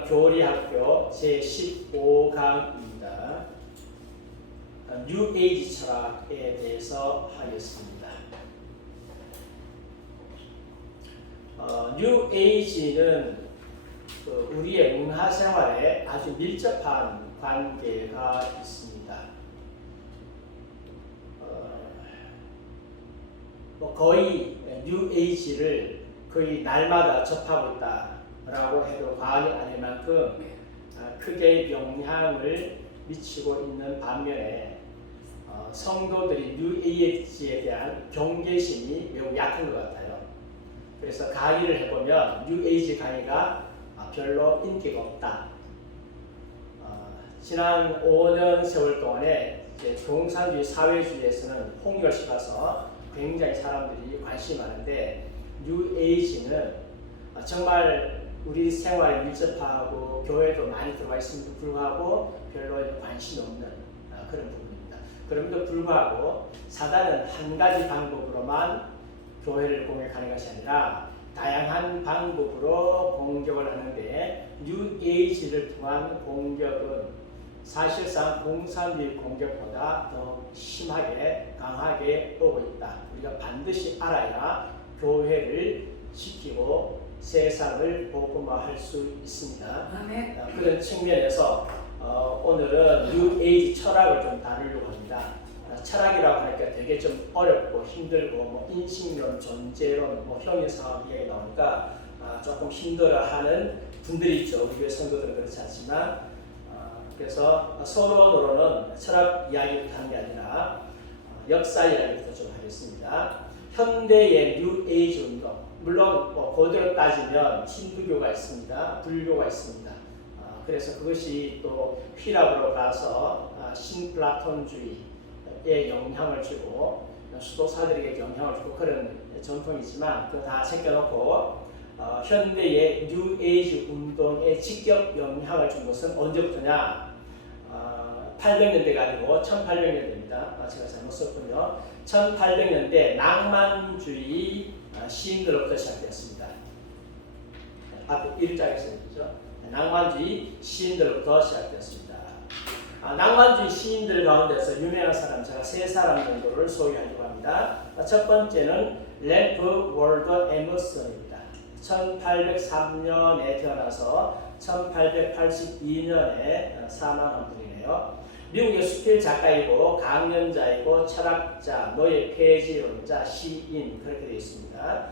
교리학교 제15강입니다. 뉴에이지 철학에 대해서 하겠습니다. 뉴에이지는 우리의 문화생활에 아주 밀접한 관계가 있습니다. 거의 뉴에이지를 거의 날마다 접하고 있다라고 해도 과언이 아닐 만큼 크게 영향을 미치고 있는 반면에 성도들이 뉴에이지에 대한 경계심이 매우 약한 것 같아요. 그래서 강의를 해보면 뉴에이지 강의가 별로 인기가 없다. 지난 5년 세월 동안에 공산주의 사회주의에서는 폭렬시가서 굉장히 사람들이 관심이 많은데 뉴에이지는 정말 우리 생활에 밀접하고 교회도 많이 들어가 있음에도 불구하고 별로 관심이 없는 그런 부분입니다. 그럼에도 불구하고 사단은 한 가지 방법으로만 교회를 공격하는 것이 아니라 다양한 방법으로 공격을 하는데 뉴에이지를 통한 공격은 사실상 공산주의 공격보다 더 심하게 강하게 오고 있다. 우리가 반드시 알아야 교회를 지키고 세상을 복음화할 수 있습니다. 그런 측면에서 오늘은 뉴에이지 철학을 좀 다루려고 합니다. 철학이라고 하니까 되게 좀 어렵고 힘들고 인식론, 존재론, 형이상학 이야기 나오니까 조금 힘들어하는 분들이 있죠. 우리 교회 성도들은 그렇지 않지만 그래서 서론으로는 철학 이야기부터 하는 게 아니라 역사 이야기부터 좀 하겠습니다. 현대의 뉴에이지 운동, 물론 고대로 따지면 힌두교가 있습니다. 불교가 있습니다. 그래서 그것이 또 휘랍으로 가서 신플라톤주의에 영향을 주고 수도사들에게 영향을 주고 그런 전통이지만 그거 다 챙겨놓고 현대의 뉴에이지 운동에 직접 영향을 준 것은 언제부터냐? 800년대가 아니고 1800년대입니다. 제가 잘못 썼군요. 1800년대 낭만주의 시인들로부터 시작되었습니다. 앞에 일자에 써있죠. 낭만주의 시인들로부터 시작되었습니다. 낭만주의 시인들 가운데서 유명한 사람 제가 세 사람 정도를 소개하려고 합니다. 첫 번째는 램프 월더 에머슨입니다. 1803년에 태어나서 1882년에 사망한 분이네요. 미국의 수필 작가이고 강연자이고 철학자, 노예 폐지론자, 시인 그렇게 되어 있습니다.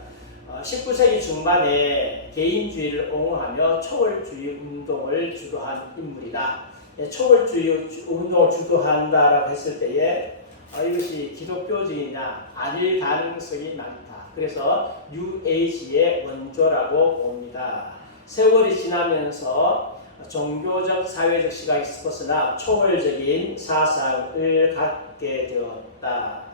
19세기 중반에 개인주의를 옹호하며 초월주의 운동을 주도한 인물이다. 초월주의 운동을 주도한다라고 했을 때에 이것이 기독교주의냐 아닐 가능성이 많다. 그래서 뉴에이지의 원조라고 봅니다. 세월이 지나면서 종교적, 사회적 시각이 섞었으나 초월적인 사상을 갖게 되었다.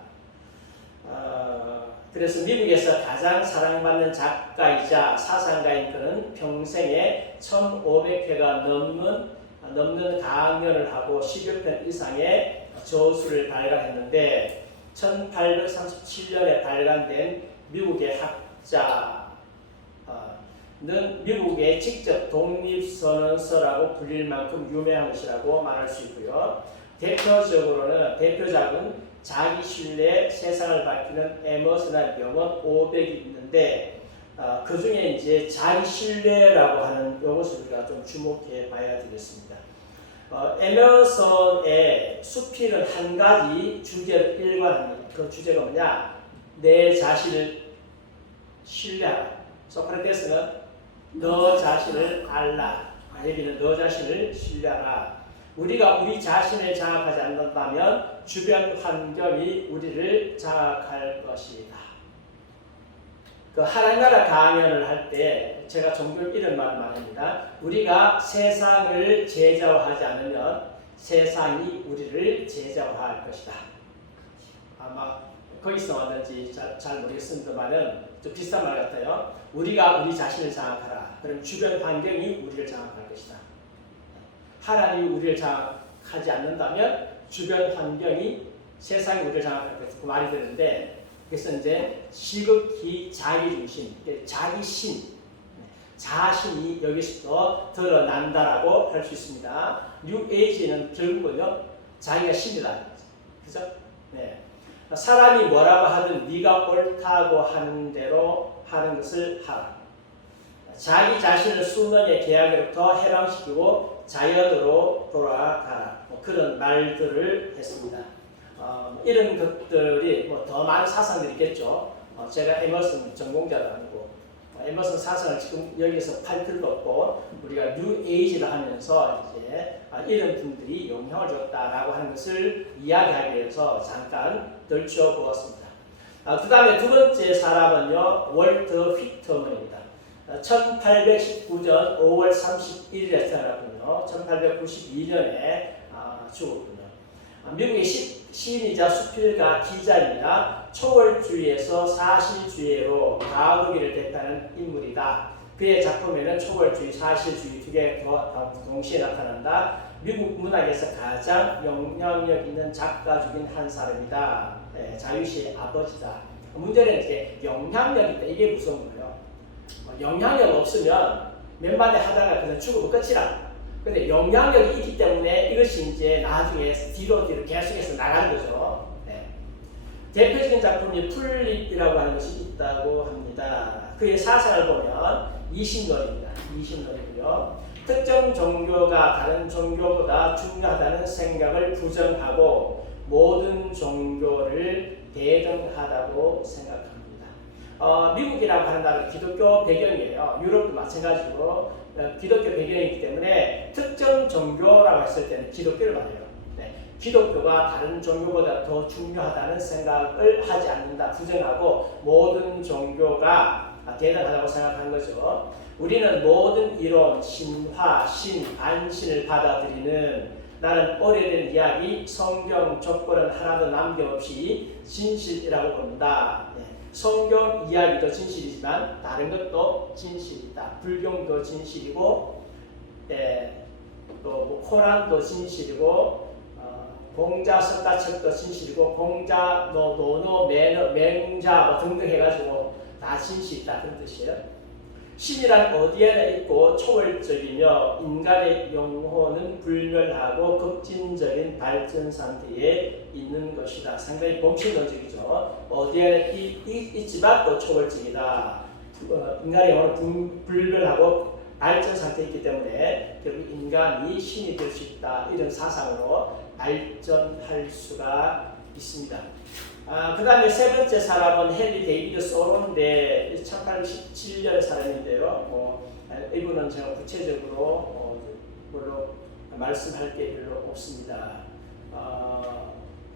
그래서 미국에서 가장 사랑받는 작가이자 사상가인 그는 평생에 1500회가 넘는 강연을 하고 10여 편 이상의 저술을 발간했는데 1837년에 발간된 미국의 학자는 미국의 직접 독립선언서라고 불릴 만큼 유명한 것이라고 말할 수 있고요. 대표작은 자기 신뢰 세상을 밝히는 에머슨의 명언 500이 있는데 그 중에 이제 자기 신뢰라고 하는 이것을 우리가 좀 주목해 봐야 되겠습니다. 에머슨의 수필은 한 가지 주제를 일관합니다. 그 주제가 뭐냐? 내 자신을 신뢰하라. 소크라테스는 너 자신을 알라. 아이비는 너 자신을 신뢰하라. 우리가 우리 자신을 장악하지 않는다면 주변 환경이 우리를 장악할 것이다. 그 하나님 나라 강연을 할 때 제가 종종 이런 말을 많이 합니다. 우리가 세상을 제자화하지 않으면 세상이 우리를 제자화할 것이다. 아마 거기서 왔는지 잘 모르겠습니다만은 좀 비슷한 말 같아요. 우리가 우리 자신을 장악하라. 그럼 주변 환경이 우리를 장악할 것이다. 하나님이 우리를 장악하지 않는다면 주변 환경이 세상이 우리를 장악할 것이다. 그 말이 되는데 그래서 이제 시극히 자기 중심, 자기 신, 자신이 여기서도 드러난다라고 할 수 있습니다. 뉴 에이지는 결국은요, 자기가 신이라는 거죠. 그죠? 네. 사람이 뭐라고 하든 네가 옳다고 하는 대로 하는 것을 하라. 자기 자신을 수능의 계약으로부터 해방시키고 자연으로 돌아가라. 그런 말들을 했습니다. 이런 것들이 더 많은 사상들이 있겠죠. 제가 에머슨 전공자도 아니고 에머슨 사상을 지금 여기서 팔 필요도 없고 우리가 뉴 에이지를 하면서 이제 이런 분들이 영향을 줬다라고 하는 것을 이야기하기 위해서 잠깐 들춰보았습니다. 그 다음에 두 번째 사람은요, 월터 휘트먼입니다. 1819년 5월 31일에 태어났군요. 1892년에 죽었군요. 미국의 시인이자 수필가 기자입니다. 초월주의에서 사실주의로 가두기를 됐다는 인물이다. 그의 작품에는 초월주의, 사실주의 두 개가 동시에 나타난다. 미국 문학에서 가장 영향력 있는 작가 중인 한 사람이다. 자유시의 아버지다. 문제는 이제 영향력 있다. 이게 무서운 거예요. 영향력 없으면 몇 마디 하다가 그냥 죽으면 끝이라. 근데 영향력이 있기 때문에 이것이 이제 나중에 뒤로 계속해서 나가는 거죠. 네. 대표적인 작품이 풀립이라고 하는 것이 있다고 합니다. 그의 사상을 보면 이신론입니다. 이신론이고요. 특정 종교가 다른 종교보다 중요하다는 생각을 부정하고 모든 종교를 대등하다고 생각합니다. 미국이라고 하는 나라는 기독교 배경이에요. 유럽도 마찬가지고 기독교 배경이기 때문에 특정 종교라고 했을 때는 기독교를 말해요. 네. 기독교가 다른 종교보다 더 중요하다는 생각을 하지 않는다. 부정하고 모든 종교가 대단하다고 생각하는 거죠. 우리는 모든 이론, 신화, 신, 반신을 받아들이는 나는 오래된 이야기, 성경 조건은 하나도 남김없이 진실이라고 본다. 네. 성경 이야기도 진실이지만 다른 것도 진실이다. 불경도 진실이고, 또 코란도 진실이고, 공자 석가책도 진실이고, 공자, 노노, 맹자 등등 해가지고 다 진실이다 그런 뜻이에요. 신이란 어디에나 있고 초월적이며 인간의 영혼은 불멸하고 급진적인 발전 상태에 있는 것이다. 상당히 범실론적이죠. 어디에나 있지만 또 초월적이다. 인간의 영혼은 불멸하고 발전 상태에 있기 때문에 결국 인간이 신이 될 수 있다. 이런 사상으로 발전할 수가 있습니다. 그 다음에 세 번째 사람은 헨리 데이비드 소로인데 1817년 사람인데요. 이분은 제가 구체적으로 별로 말씀할 게 별로 없습니다.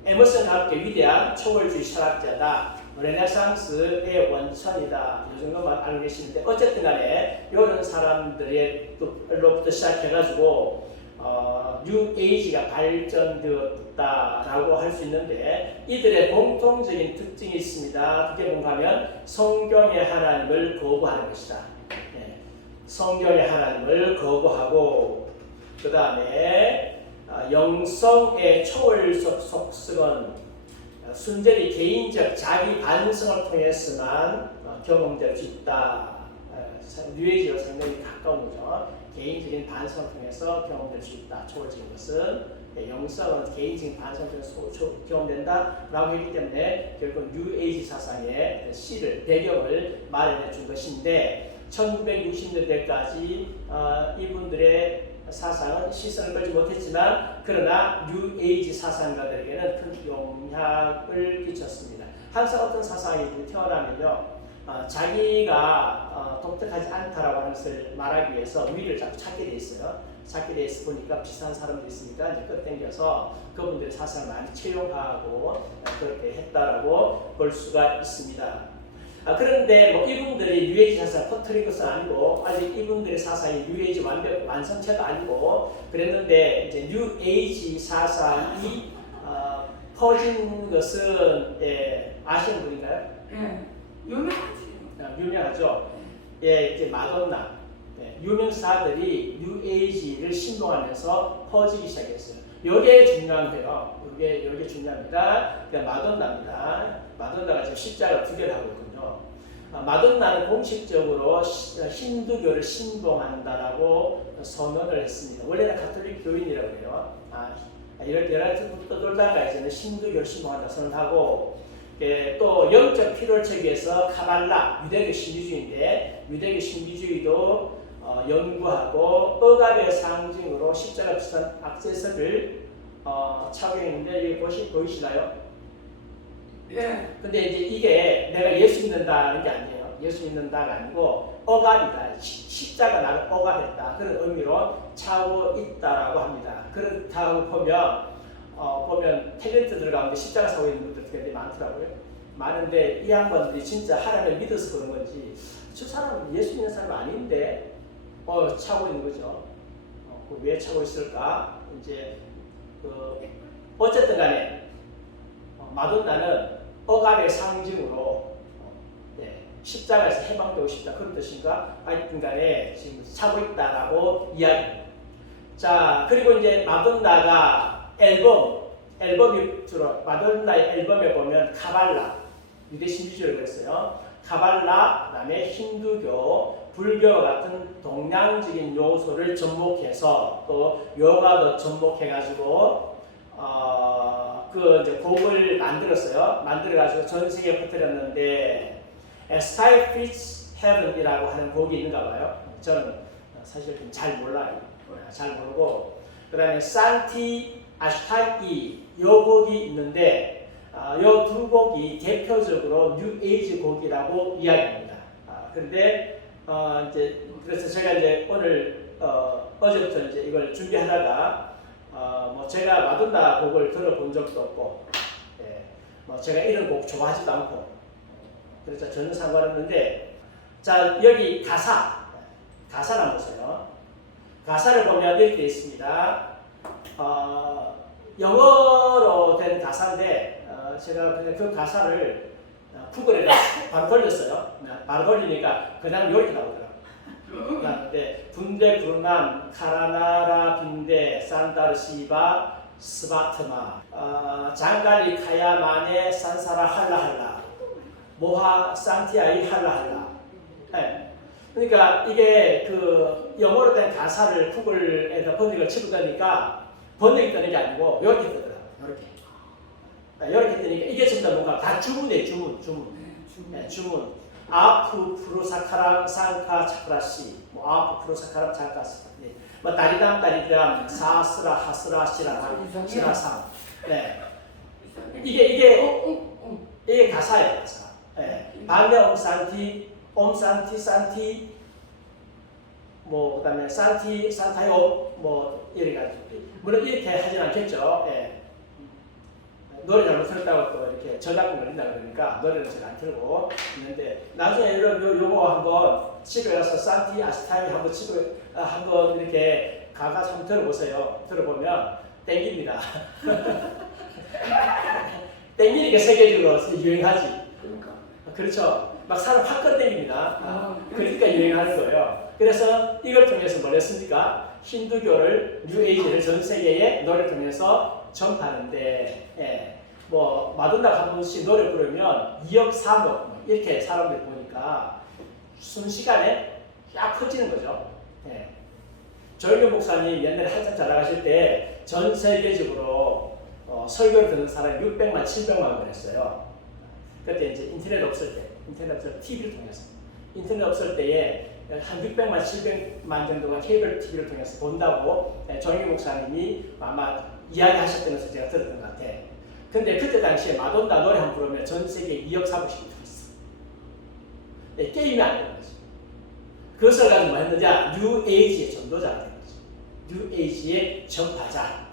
에머슨과 함께 위대한 초월주의 철학자다. 레네상스의 원천이다. 이 정도만 알고 계시는데 어쨌든 간에 이런 사람들로부터 시작해가지고 뉴 에이지가 발전되었다라고 할 수 있는데 이들의 공통적인 특징이 있습니다. 그게 뭔가 하면 성경의 하나님을 거부하는 것이다. 네. 성경의 하나님을 거부하고 그 다음에 영성의 초월적 속성은 순전히 개인적 자기 반성을 통해서만 경험될 수 있다. 뉴에이지와 상당히 가까운 거죠. 개인적인 반성을 통해서 경험될 수 있다. 초월적인 것은 영성은 개인적인 반성을 통해서 경험된다라고 했기 때문에 결국 뉴에이지 사상의 시를 배경을 마련해 준 것인데 1960년대까지 이분들의 사상은 시선을 끌지 못했지만 그러나 뉴에이지 사상가들에게는 큰 영향을 끼쳤습니다. 항상 어떤 사상이 태어나면요. 자기가 독특하지 않다라고 하는 것을 말하기 위해서 위를 자꾸 찾게 돼 있어요. 찾게 돼 있어 보니까 비슷한 사람들이 있으니까 이제 끌어당겨서 그분들의 사상을 많이 채용하고 그렇게 했다라고 볼 수가 있습니다. 그런데 뭐 이분들이 뉴에이지 사상을 퍼뜨린 것은 아니고 아직 이분들의 사상이 뉴에이지 완성체도 아니고 그랬는데 이제 뉴에이지 사상이 퍼진 것은 아시는 분인가요? 네, 유명하지. 유명하죠. 이제 마돈나 유명사들이 뉴에이지를 신봉하면서 퍼지기 시작했어요. 이게 중요한데요. 이게 중요합니다. 마돈나입니다. 마돈나가 지금 십자가 2개를 하고 있군요. 마돈나는 공식적으로 힌두교를 신봉한다라고 선언을 했습니다. 원래는 가톨릭 교인이라고 해요. 이렇게 여러 가지 떠돌다가 이제는 힌두교를 신봉한다 선언하고, 또 영적 필요를 채우기 위해서 카발라, 유대교 신비주의인데 유대교 신비주의도 연구하고 억압의 상징으로 십자가 비슷한 액세서리를 착용했는데 이게 보이시나요? 예. 근데 이제 이게 내가 예수 믿는다는 게 아니에요. 예수 믿는다가 아니고 억압이다. 십자가 나를 억압했다. 그런 의미로 차고 있다라고 합니다. 그렇다고 보면 탤런트들 가운데 십자가 사고 있는 분들 굉장히 많더라고요. 많은데 이 양반들이 진짜 하나님을 믿어서 그런 건지 저 사람은 예수 믿는 사람 아닌데 차고 있는 거죠. 왜 차고 있을까? 이제 어쨌든 간에 마돈나는 억압의 상징으로 십자가에서 해방되고 싶다 그런 뜻인가? 하여튼 간에 지금 차고 있다라고 이야기합니다. 자, 그리고 이제 마돈나가 앨범이 주로 마돈나의 앨범에 보면 카발라, 유대 신비주의를 그랬어요. 카발라, 그다음에 힌두교, 불교 같은 동양적인 요소를 접목해서 또 요가도 접목해가지고 그 이제 곡을 만들어가지고 전 세계에 퍼뜨렸는데 Sky Fits Heaven이라고 하는 곡이 있는가 봐요. 저는 사실 좀 잘 몰라요. 잘 모르고 그다음에 산티 아슈타이 요 곡이 있는데 요 두 곡이 대표적으로 뉴 에이지 곡이라고 이야기합니다. 그런데 이제 그래서 제가 이제 오늘 어제부터 이제 이걸 준비하다가 뭐 제가 마돈나 곡을 들어본 적도 없고, 뭐 제가 이런 곡 좋아하지도 않고, 그래서 전혀 상관없는데, 자 여기 가사를 한번 보세요. 가사를 보면 이렇게 있습니다. 영어로 된 가사인데 제가 그냥 그 가사를 구글에다 바로 돌렸어요. 바로 돌리니까 그냥 이렇게 나오더라고요. 그런데 분대 구르남 카라나라 빈데 산다르시바 스바트마 장가리 카야마네 산사라 할라할라 모하 산티아이 할라할라. 그러니까 이게 그 영어로 된 가사를 구글에다 번역을 치고다니까 번역이 뜨는 게 아니고 이렇게 뜨더라고요. 이렇게 뜨니까 이게 전부 다 뭔가 다 주문이에요. 주문. 아프 프로사카람 상카 차크라시, 뭐 아프 프로사카람 차크라시, 뭐 다리담 사스라 하스라 시라상. 네. 이게 가사예요. 가사. 반대 산티 뭐 그다음에 산타요 뭐 이래 가지고 물론 이렇게 하진 않겠죠. 노래 잘못 들었다고 또 이렇게 저작권 걸린다 그러니까 노래는 제가 안 틀고 있는데 나중에 요거 한번 집에 가서 산티 아스타이 한번 한번 이렇게 가사 한번 들어보세요. 들어보면 땡깁니다. 땡기니까 세계적으로 유행하지. 그렇죠. 막 사람 확 끌어당깁니다. 그러니까 유행하는 거예요. 그래서 이걸 통해서 뭘 했습니까? 힌두교를, 뉴에이지를 전 세계에 노래를 통해서 전파하는데, 뭐 마돈나가 한 번씩 노래 부르면 2억, 3억 이렇게 사람들 보니까 순식간에 쫙 퍼지는 거죠. 조영교 목사님 옛날에 한참 잘 나가실 때 전 세계적으로 설교를 듣는 사람이 600만, 700만을 했어요. 그때 이제 인터넷 없을 때 TV를 통해서 인터넷 없을 때에 한 600만, 700만 정도가 케이블 TV를 통해서 본다고 조영교 목사님이 아마 이야기하셨다면서 제가 들었던 것 같아. 근데 그때 당시에 마돈나 노래 한 번 부르면 전 세계에 2억 4억씩 들었어. 게임이 안 되는 거죠. 그것을 가지고 뭐 했느냐? 뉴에이지의 전도자가 된 거죠. 뉴에이지의 전파자.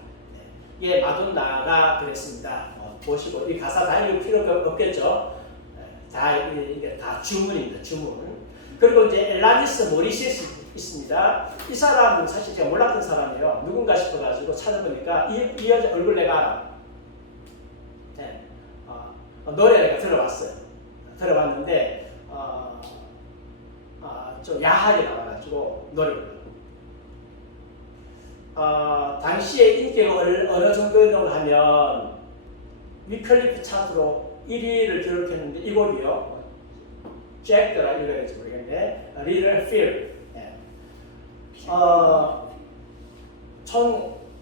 이게 마돈나가 그랬습니다. 보시고 이 가사 다 읽을 필요가 없겠죠. 이게 다 주문입니다. 주문. 그리고 이제 엘라니스 모리시스 있습니다. 이 사람은 사실 제가 몰랐던 사람이에요. 누군가 싶어가지고 찾아보니까 이 여자 얼굴 내가 알아. 노래 내가 들어봤어요. 들어봤는데 좀 야하게 나와가지고 노래 불러요. 당시에 인기가 어느 정도였는가 하면 위클리프 차트로 1위를 기록했는데 이 곡이요. reject라 읽어야 될지 모르겠는데 little fear. 예.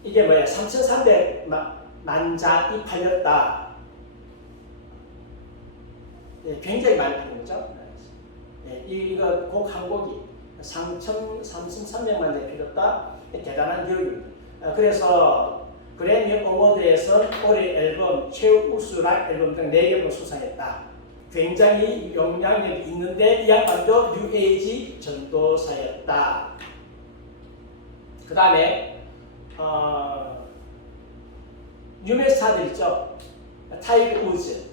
이게 뭐야? 3,300만 장이 팔렸다. 예, 굉장히 많이 팔린 거죠. 예, 이거 곡 한 곡이 3,300만 장이 팔렸다. 대단한 기록입니다. 그래서 그래미 어워드에서 올해 앨범 최우수 락 앨범 등 4개를 수상했다. 굉장히 영향력이 있는데 이 양반도 뉴에이지 전도사였다. 그 다음에 유명 스타들 있죠. 타이거 우즈,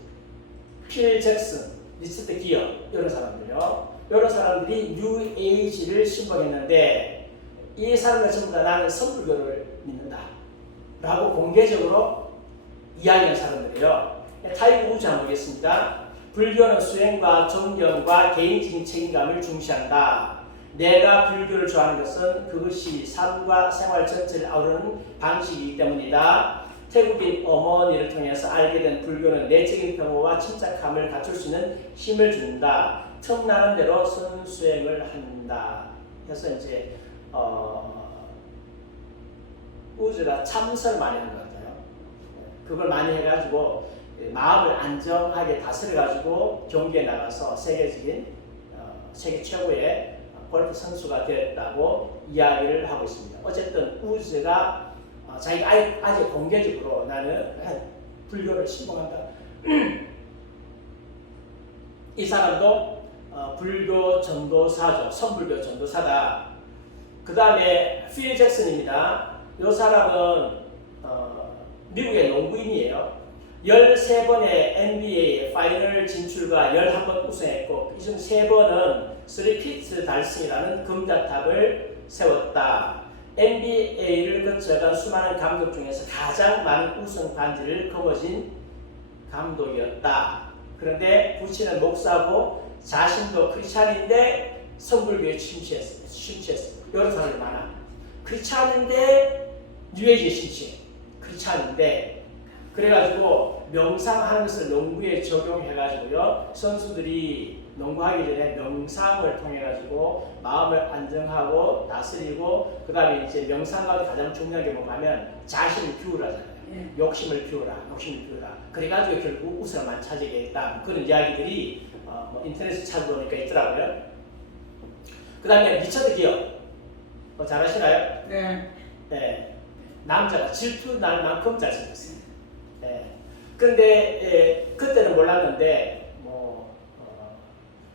필 잭슨, 리처드 기어 이런 사람들요. 이런 사람들이 뉴에이지를 신봉했는데 이 사람들 전부 다 나는 선불교를 믿는다 라고 공개적으로 이야기하는 사람들이에요. 타이거 우즈 한번 보겠습니다. 불교는 수행과 존경과 개인적인 책임감을 중시한다. 내가 불교를 좋아하는 것은 그것이 삶과 생활 전체를 아우르는 방식이기 때문이다. 태국인 어머니를 통해서 알게 된 불교는 내적인 평화와 침착함을 갖출 수 있는 힘을 준다. 틈나는 대로 선수행을 한다. 그래서 이제 우즈가 참선을 많이 한 것 같아요. 그걸 많이 해가지고 마음을 안정하게 다스려가지고 경기에 나가서 세계 최고의 골프 선수가 되었다고 이야기를 하고 있습니다. 어쨌든 우즈가 자기가 아주 공개적으로 나는 불교를 신봉한다. 이 사람도 불교 전도사죠. 선불교 전도사다. 그 다음에 필 잭슨입니다. 이 사람은 미국의 농구인이에요. 13번의 NBA 파이널 진출과 11번 우승했고 이 중 3번은 3피트 달성이라는 금자탑을 세웠다. NBA를 거쳐간 수많은 감독 중에서 가장 많은 우승 반지를 거머쥔 감독이었다. 그런데 부친은 목사고 자신도 크리스찬인데 선불교에 심취했어. 이런 사람이 많아. 크리스찬인데 뉴에이지에 심취해. 크리스찬인데 그래가지고 명상하는 것을 농구에 적용해가지고요. 선수들이 농구하기 전에 명상을 통해가지고 마음을 안정하고 다스리고 그 다음에 이제 명상 가운데 가장 중요한 게 뭐냐면 자신을 비우라잖아요. 욕심을 비우라. 그래가지고 결국 우승만 차지게 했다. 그런 이야기들이 인터넷에 찾아보니까 있더라고요. 그 다음에 리처드 기어. 잘 아시나요? 네. 네. 남자가 질투 날 만큼 잘생겼어요. 네. 근데 그때는 몰랐는데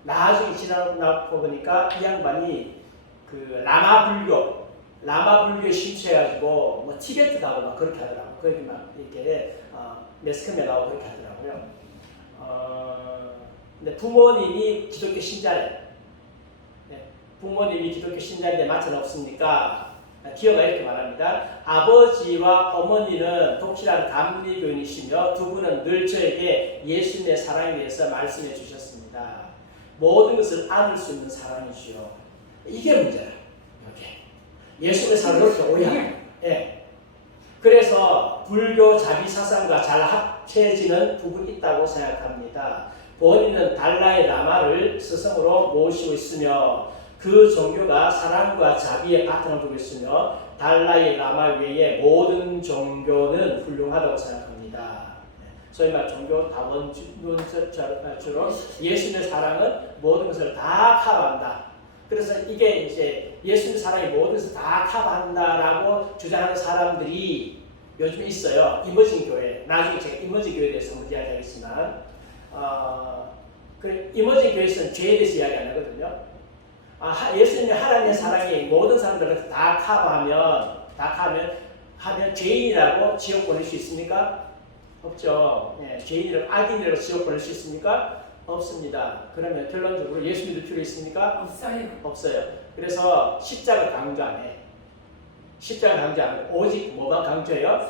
나중에 지나고 보니까 이 양반이 그 라마 불교에 심취해가지고 티베트 가고 막 그렇게 하더라고. 거기 막 이렇게 매스컴에 나오고 그렇게 하더라고요. 근데 부모님이 기독교 신자예요. 네. 부모님이 기독교 신자인데 마찬 없습니까? 기어가 이렇게 말합니다. 아버지와 어머니는 독실한 감리교인이시며 두 분은 늘 저에게 예수님의 사랑에 대해서 말씀해 주셨습니다. 모든 것을 안을 수 있는 사랑이지요. 이게 문제야. 이렇게 예수님의 사랑을 이렇게 오해하는 거예요. 예. 그래서 불교 자비 사상과 잘 합쳐지는 부분이 있다고 생각합니다. 본인은 달라이 라마를 스승으로 모시고 있으며 그 종교가 사랑과 자비의 바탕을 두고 있으며 달라이 라마 외에 모든 종교는 훌륭하다고 생각합니다. 소위 말 종교 다원론적으로 예수님의 사랑은 모든 것을 다 커버한다. 그래서 이게 이제 예수님의 사랑이 모든 것을 다 커버한다라고 주장하는 사람들이 요즘에 있어요. 이머징 교회. 나중에 제가 이머징 교회에 대해서 한번 이야기하겠지만 그 이머징 교회에서는 죄에 대해서 이야기 안 하거든요. 예수님의 하나님의 사랑이 모든 사람들을 다 커버하면 죄인이라고 지옥 보낼 수 있습니까? 없죠. 예, 죄인이라고 악인이라고 지옥 보낼 수 있습니까? 없습니다. 그러면 결론적으로 예수 믿을 필요 있습니까? 없어요. 그래서 십자가 강조 안 해. 십자가 강조 안 해. 오직 뭐만 강조해요?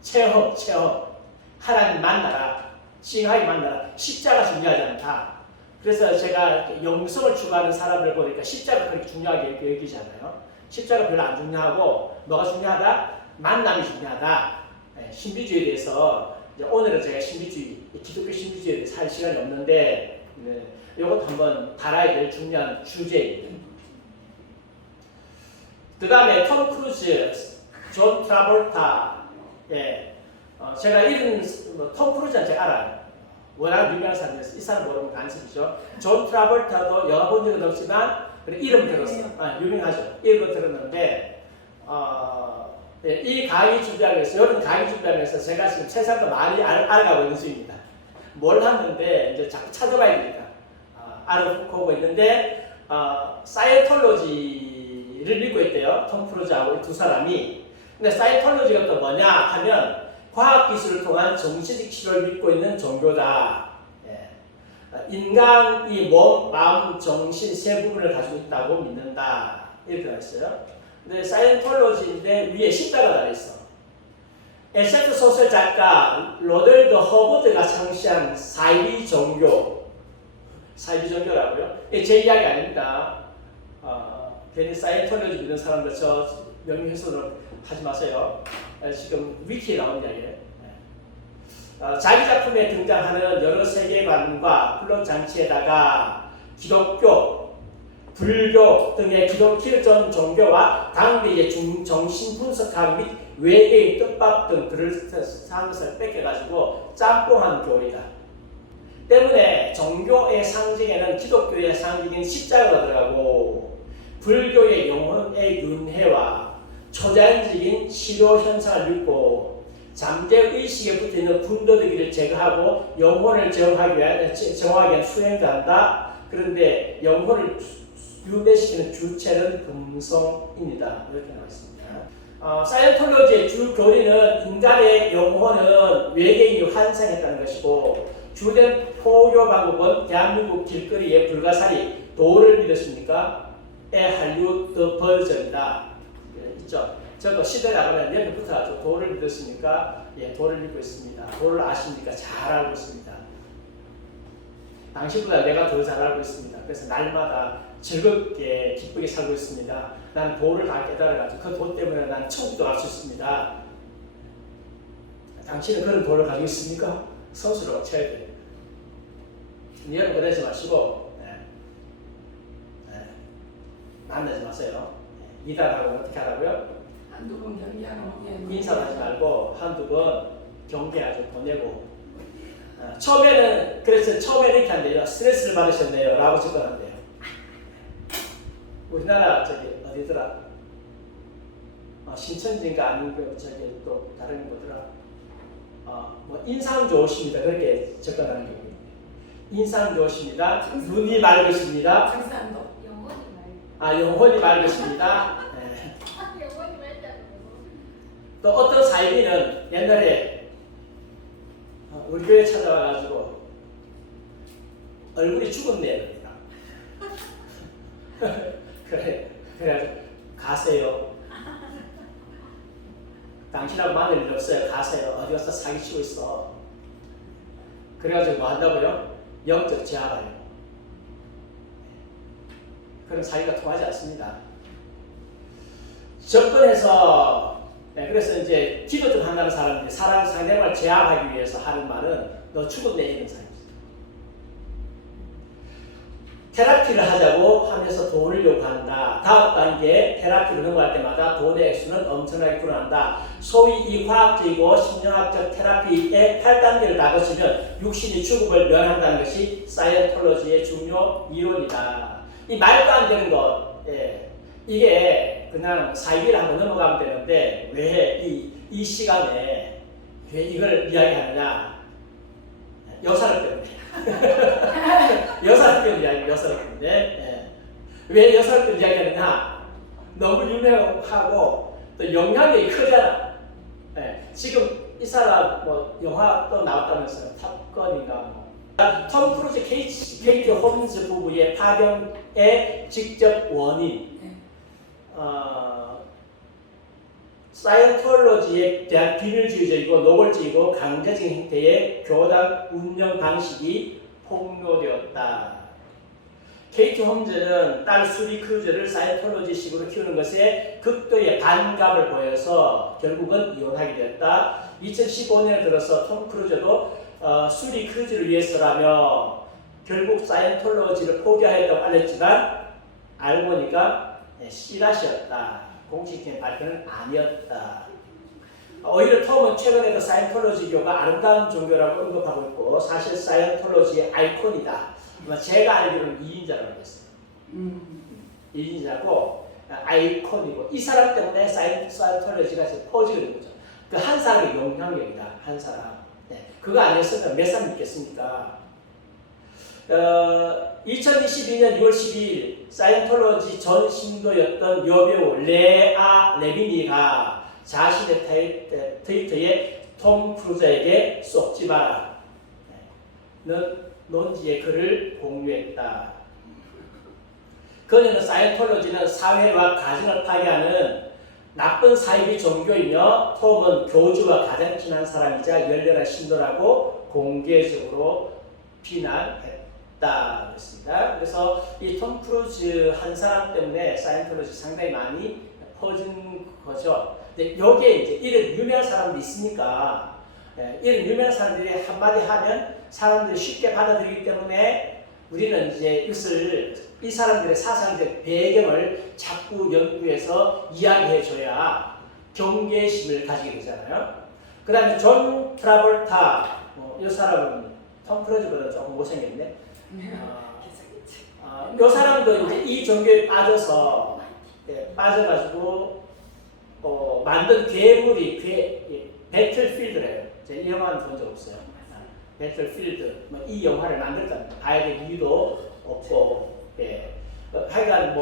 체험. 하나님 만나라. 싱하게 만나라. 십자가 중요하지 않다. 그래서 제가 영성을 추구하는 사람들 보니까 십자가 그렇게 중요하게 여기지 않아요. 십자가 별로 안 중요하고 뭐가 중요하다? 만남이 중요하다. 네, 신비주의에 대해서 오늘은 제가 기독교 신비주의에 대해서 할 시간이 없는데 이것도 한번 달아야 될 중요한 주제입니다. 그 다음에 톰 크루즈, 존 트라볼타. 예. 제가 이런 톰 크루즈는 제가 알아요. 워낙 유명한 사람이어서 이 사람 모르면 간첩이죠. 존 트라볼타도 영화 본 적은 없지만 이름 들었어. 유명하죠. 이름 들었는데 예, 이 강의 준비하면서 이런 강의 준비하면서 제가 지금 세상도 많이 알아가고 있는 중입니다. 몰랐는데 이제 자꾸 찾아봐야 되니까 알아보고 있는데 사이언톨로지를 믿고 있대요. 톰 크루즈하고 이 두 사람이. 근데 사이언톨로지가 또 뭐냐 하면 과학기술을 통한 정신적 치료를 믿고 있는 종교다. 예. 인간이 몸, 마음, 정신 세 부분을 가지고 있다고 믿는다. 이렇게 되어 있어요. 근데 사이언톨로지인데 위에 십자가 달려있어. SF 소설 작가 로널드 허버드가 창시한 사이비 종교. 사이비 종교라고요? 제 이야기 아닙니다. 괜히 사이언톨로지 믿는 사람들 저 명예훼손을 하지 마세요. 지금 위키에 나온 이야기예요. 자기 작품에 등장하는 여러 세계관과 플롯 장치에다가 기독교, 불교 등의 기독교 종교와 당대의 정신 분석학 및 외계의 뜻밥 등 글을 산 것을 뺏겨가지고 짬뽕한 교리다. 때문에 종교의 상징에는 기독교의 상징인 십자가가 들어가고 불교의 영혼의 윤회와 초자연적인 치료 현상을 믿고 잠재의식에 붙어있는 분도들기를 제거하고 영혼을 정하기 위한 수행도 한다. 그런데 영혼을 유배시키는 주체는 금성입니다. 이렇게 나와 있습니다. 사이언톨로지의 주 교리는 인간의 영혼은 외계인이 환상했다는 것이고 주된 포교 방법은 대한민국 길거리의 불가사리 도를 믿었습니까? 의 할리우드 버전이다. 있죠. 저도 시대 나가면 옆에 붙어가지고 도를 믿었습니까? 예, 도를 믿고 있습니다. 도를 아십니까? 잘 알고 있습니다. 당신보다 내가 더 잘 알고 있습니다. 그래서 날마다 즐겁게 기쁘게 살고 있습니다. 나는 도를 다 깨달아가지고 그 도 때문에 난 천국도 갈 수 있습니다. 당신은 그런 도를 가지고 있습니까? 선수로 쳐야 돼요. 여러분 그러지 마시고 만나지 마세요. 이달하고 어떻게 하라고요? 한두 번 경기하는 인사를 하지 말고 한두 번 경계하고 보내고 처음에는 그래서 처음에는 이렇게 한대요. 스트레스를 받으셨네요 라고 접근한대요. 우리나라 저기 어디더라? 신천지인가 아닌 그 저기 또 다른 거더라? 뭐 인상 좋으십니다 그렇게 접근하는 거예요. 인상 좋으십니다. 눈이 맑으십니다. 청산도 영혼이 맑으십니다. 네. 영혼이 맑다고. 또 어떤 사이비는 옛날에 우리 교회 찾아와가지고 얼굴이 죽었네요. 그래가지고 가세요. 당신하고 만날 일 없어요. 가세요. 어디 가서 사기치고 있어. 그래가지고 뭐 한다고요? 영적 제압하요. 그럼 사이가 통하지 않습니다. 접근해서 그래서 이제 기도 좀 한다는 사람들이 상대방을 제압하기 위해서 하는 말은 너 죽었네 이런 사람입니다. 테라피를 하자고 하면서 돈을 요구한다. 다음 단계 테라피를 넘어갈 때마다 돈의 액수는 엄청나게 불어난다. 소위 이 과학적이고 심리학적 테라피의 8단계를 다 거치면 육신이 죽음을 면한다는 것이 사이언톨로지의 중요 이론이다. 이 말도 안 되는 것, 이게 그냥 사이비를 한번 넘어가면 되는데 왜 이 시간에 왜 이걸 이야기하느냐? 여사를 때문에. 여사를 때문에 이야기해요. 여사를 때문에. 왜 여사를 때문에 이야기하느냐? 너무 유명하고 또 영향력이 크잖아. 지금 이 사람 뭐 영화 또 나왔다면서요. 탑건인가 뭐. 톰 크루즈 케이트 홈즈 부부의 파경의 직접 원인. 사이언톨로지에 대한 비밀주의적이고 노골적이고 강제적인 형태의 교단 운영 방식이 폭로되었다. 케이트 홈즈는 딸 수리 크루즈를 사이언톨로지식으로 키우는 것에 극도의 반감을 보여서 결국은 이혼하게 되었다. 2015년에 들어서 톰 크루즈도 수리 크루즈를 위해서라며 결국 사이언톨로지를 포기하였다고 알렸지만 알고 보니까 씨라시였다. 공식적인 발표는 아니었다. 오히려 톰은 최근에도 사이언톨로지교가 아름다운 종교라고 언급하고 있고 사실 사이언톨로지의 아이콘이다. 제가 알기로는 2인자라고 했어요. 2인자고 아이콘이고 이 사람 때문에 사이언톨로지가 퍼지게 된 거죠. 그 한 사람의 영향력이다. 한 사람. 그거 아니었으면 몇 사람 믿겠습니까? 2022년 6월 12일 사이언톨로지 전 신도였던 여배우 레아 레비니가 자신의 트위터에 톰 크루즈에게 쏙지 마라 는 논지의 글을 공유했다. 그녀는 사이언톨로지는 사회와 가정을 파괴하는 나쁜 사이비 종교이며 톰은 교주와 가장 친한 사람이자 열렬한 신도라고 공개적으로 비난했다. 그랬습니다. 그래서 이 톰 크루즈 한 사람 때문에 사이언톨로지 상당히 많이 퍼진 거죠. 근데 여기에 이제 이런 유명한 사람들이 있으니까 이런 유명한 사람들이 한마디 하면 사람들이 쉽게 받아들이기 때문에 우리는 이제 이것을 이 사람들의 사상적 배경을 자꾸 연구해서 이야기해줘야 경계심을 가지게 되잖아요. 그 다음에 존 트라볼타, 이 사람은 톰 크루즈보다 조금 못생겼네. 이 사람도 이제 이 종교에 빠져서 빠져가지고 만든 괴물이 배틀필드래요. 제가 이 영화는 본 적 없어요. 배틀필드, 이 영화를 만들까 봐야 될 이유도 없고, 하여간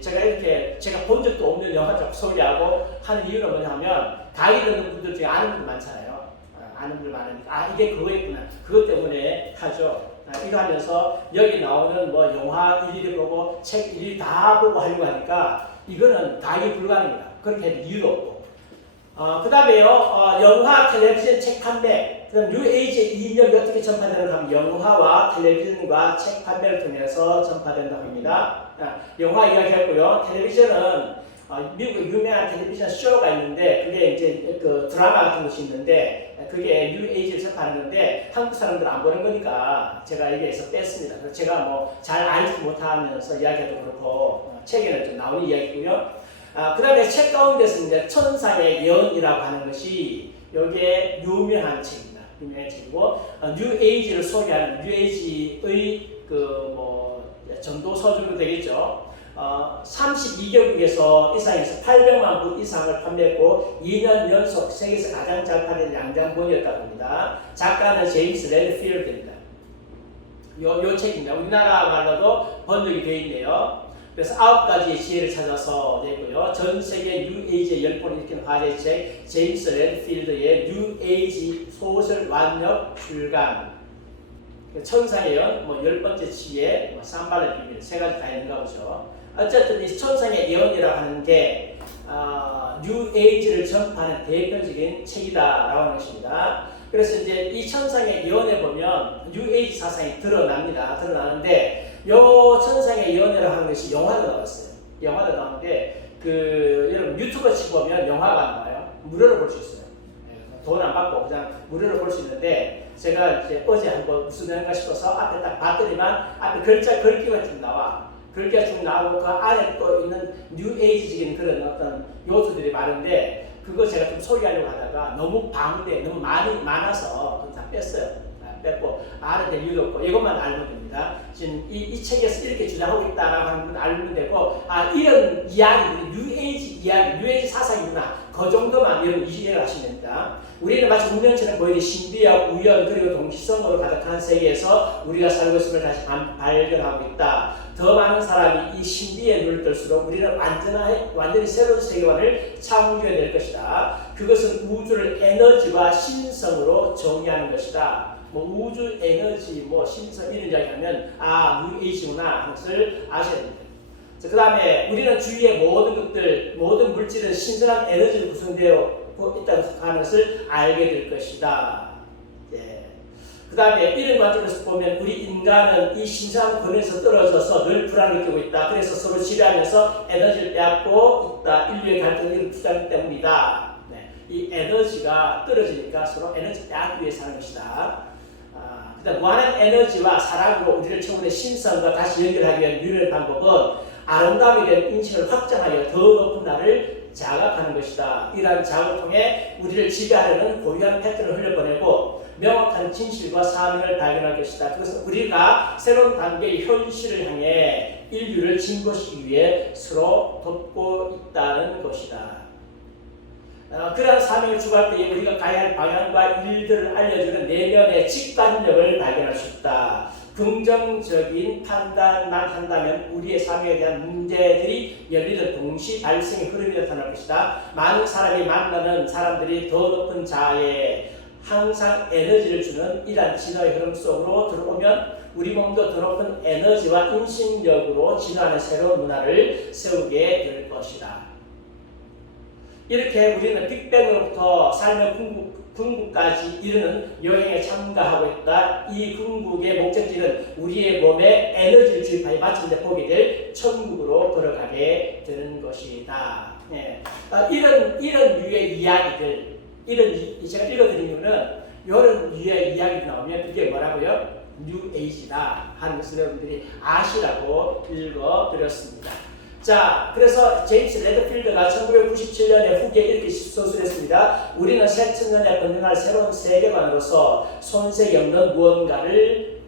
제가 이렇게 제가 본 적도 없는 영화 좀 소개하고 하는 이유는 뭐냐면 나이 드는 분들 중에 아는 분들 많잖아요. 아는 분들 많으니까 이게 그거였구나. 그것 때문에 하죠. 이거 하면서 여기 나오는 영화 일일이 보고 책 일일이 다 보고 하려고 하니까 이거는 다 이게 불가능합니다. 그렇게 할 이유도 없고. 그 다음에요, 영화, 텔레비전, 책 판매. 그럼 뉴에이지의 이념이 어떻게 전파되는가 하면 영화와 텔레비전과 책 판매를 통해서 전파된다고 합니다. 영화 이야기했고요. 텔레비전은 미국의 유명한 텔레비전 쇼가 있는데 그게 이제 그 드라마 같은 것이 있는데 그게 뉴에이지를 전파하는데 한국 사람들은 안 보는 거니까 제가 여기에서 뺐습니다. 그래서 제가 잘 알지 못하면서 이야기해도 그렇고 책에는 좀 나오는 이야기고요. 그 다음에 책 가운데서 이제 천상의 예언이라고 하는 것이 여기에 유명한 책입니다. 유명한 책이고 뉴에이지를 소개하는 뉴에이지의 전도서 정도 되겠죠. 32개국에서 이상에서 800만 부 이상을 판매했고 2년 연속 세계에서 가장 잘 팔린 양장본이었다고 합니다. 작가는 제임스 레드필드입니다. 요 책입니다. 우리나라 말로도 번역이 되어 있네요. 그래서 9가지의 지혜를 찾아서 내고요. 전 세계 뉴에이지의 열풍을 일으킨 화제의 책 제임스 레드필드의 뉴에이지 소설 완역 출간 천상의 예언, 10번째 지혜, 산발의 비밀 3가지 다 있는가 보죠. 어쨌든 이 천상의 예언이라고 하는 게 뉴에이지를 전파하는 대표적인 책이다라고 하는 것입니다. 그래서 이제 이 천상의 예언에 보면 뉴에이지 사상이 드러나는데 이 천상의 예언이라고 하는 것이 영화도 나왔어요. 영화도 나왔는데 여러분 유튜브 치고 보면 영화가 나와요. 무료로 볼 수 있어요. 돈 안 받고 그냥 무료로 볼 수 있는데 제가 이제 어제 한번 무슨 내용인가 싶어서 앞에 딱 봤더니만 앞에 글귀가 쭉 나와. 글귀가 쭉 나오고 그 안에 또 있는 뉴에이지적인 그런 어떤 요소들이 많은데 그거 제가 좀 소개하려고 하다가 너무 너무 많아서 그건 다 뺐어요. 뺐고 알아야 될 이유도 없고 이것만 알면 됩니다. 지금 이 책에서 이렇게 주장하고 있다라고 하는 건 알면 되고 이런 이야기들이 뉴에이지 사상이구나 그 정도만 여러분 이해를 하시면 됩니다. 우리는 마치 운명처럼 보이는 신비와 우연 그리고 동시성으로 가득한 세계에서 우리가 살고 있음을 다시 발견하고 있다. 더 많은 사람이 이 신비에 눈을 뜰수록 우리는 완전히 새로운 세계관을 창조해낼 것이다. 그것은 우주를 에너지와 신성으로 정의하는 것이다. 우주 에너지, 신성 이런 이야기하면 뉴에이지구나 하는 것을 아셔야 됩니다. 그 다음에 우리는 주위의 모든 물질은 신선한 에너지로 구성되어 있다고 하는 것을 알게 될 것이다. 그 다음에 이런 관점에서 보면 우리 인간은 이 신선한 근원에서 떨어져서 늘 불안을 느끼고 있다. 그래서 서로 지배하면서 에너지를 빼앗고 있다. 인류의 갈등이 주장 때문이다. 이 에너지가 떨어지니까 서로 에너지 빼앗기 위해 사는 것이다. 일단 무한한 에너지와 사랑으로 우리를 처음에 신성과 다시 연결하기 위한 유일한 방법은 아름다움에 대한 인식을 확장하여 더 높은 나를 자각하는 것이다. 이러한 자각을 통해 우리를 지배하려는 고유한 패턴을 흘려보내고 명확한 진실과 사명을 발견할 것이다. 그것은 우리가 새로운 단계의 현실을 향해 인류를 진보시키기 위해 서로 돕고 있다는 것이다. 그러한 사명을 추구할 때에 우리가 가야 할 방향과 일들을 알려주는 내면의 직관력을 발견할 수 있다. 긍정적인 판단만 한다면 우리의 사명에 대한 문제들이 열리는 동시 발생의 흐름이 나타날 것이다. 많은 사람이 만나는 사람들이 더 높은 자아에 항상 에너지를 주는 이러한 진화의 흐름 속으로 들어오면 우리 몸도 더 높은 에너지와 인식력으로 진화하는 새로운 문화를 세우게 될 것이다. 이렇게 우리는 빅뱅으로부터 삶의 궁극까지 이르는 여행에 참가하고 있다. 이 궁극의 목적지는 우리의 몸에 에너지를 주입하여 마침내 보게 될 천국으로 걸어가게 되는 것이다. 네. 이런 유의 이야기들, 제가 읽어드린 이유는 이런 유의 이야기 나오면 이게 뭐라고요? 뉴 에이지다 하는 것을 여러분들이 아시라고 읽어드렸습니다. 자, 그래서 제임스 레드필드가 1997년에 후기에 이렇게 서술했습니다. 우리는 새 천년에 번영할 새로운 세계관으로서 손색이 없는 무언가를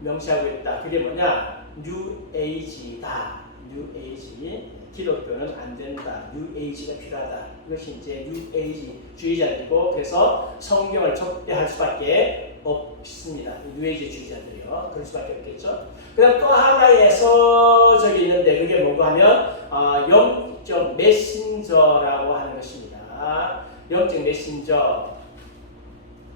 명시하고 있다. 그게 뭐냐? 뉴 에이지다. 뉴 에이지. 기독교는 안 된다. 뉴 에이지가 필요하다. 이것이 이제 뉴 에이지 주의자들이고, 그래서 성경을 적대할 수밖에 없습니다. 뉴 에이지 주의자들이요. 그럴 수밖에 없겠죠. 그다음 또 하나의 해석이 있는데 그게 뭔가 하면 영적 메신저라고 하는 것입니다. 영적 메신저.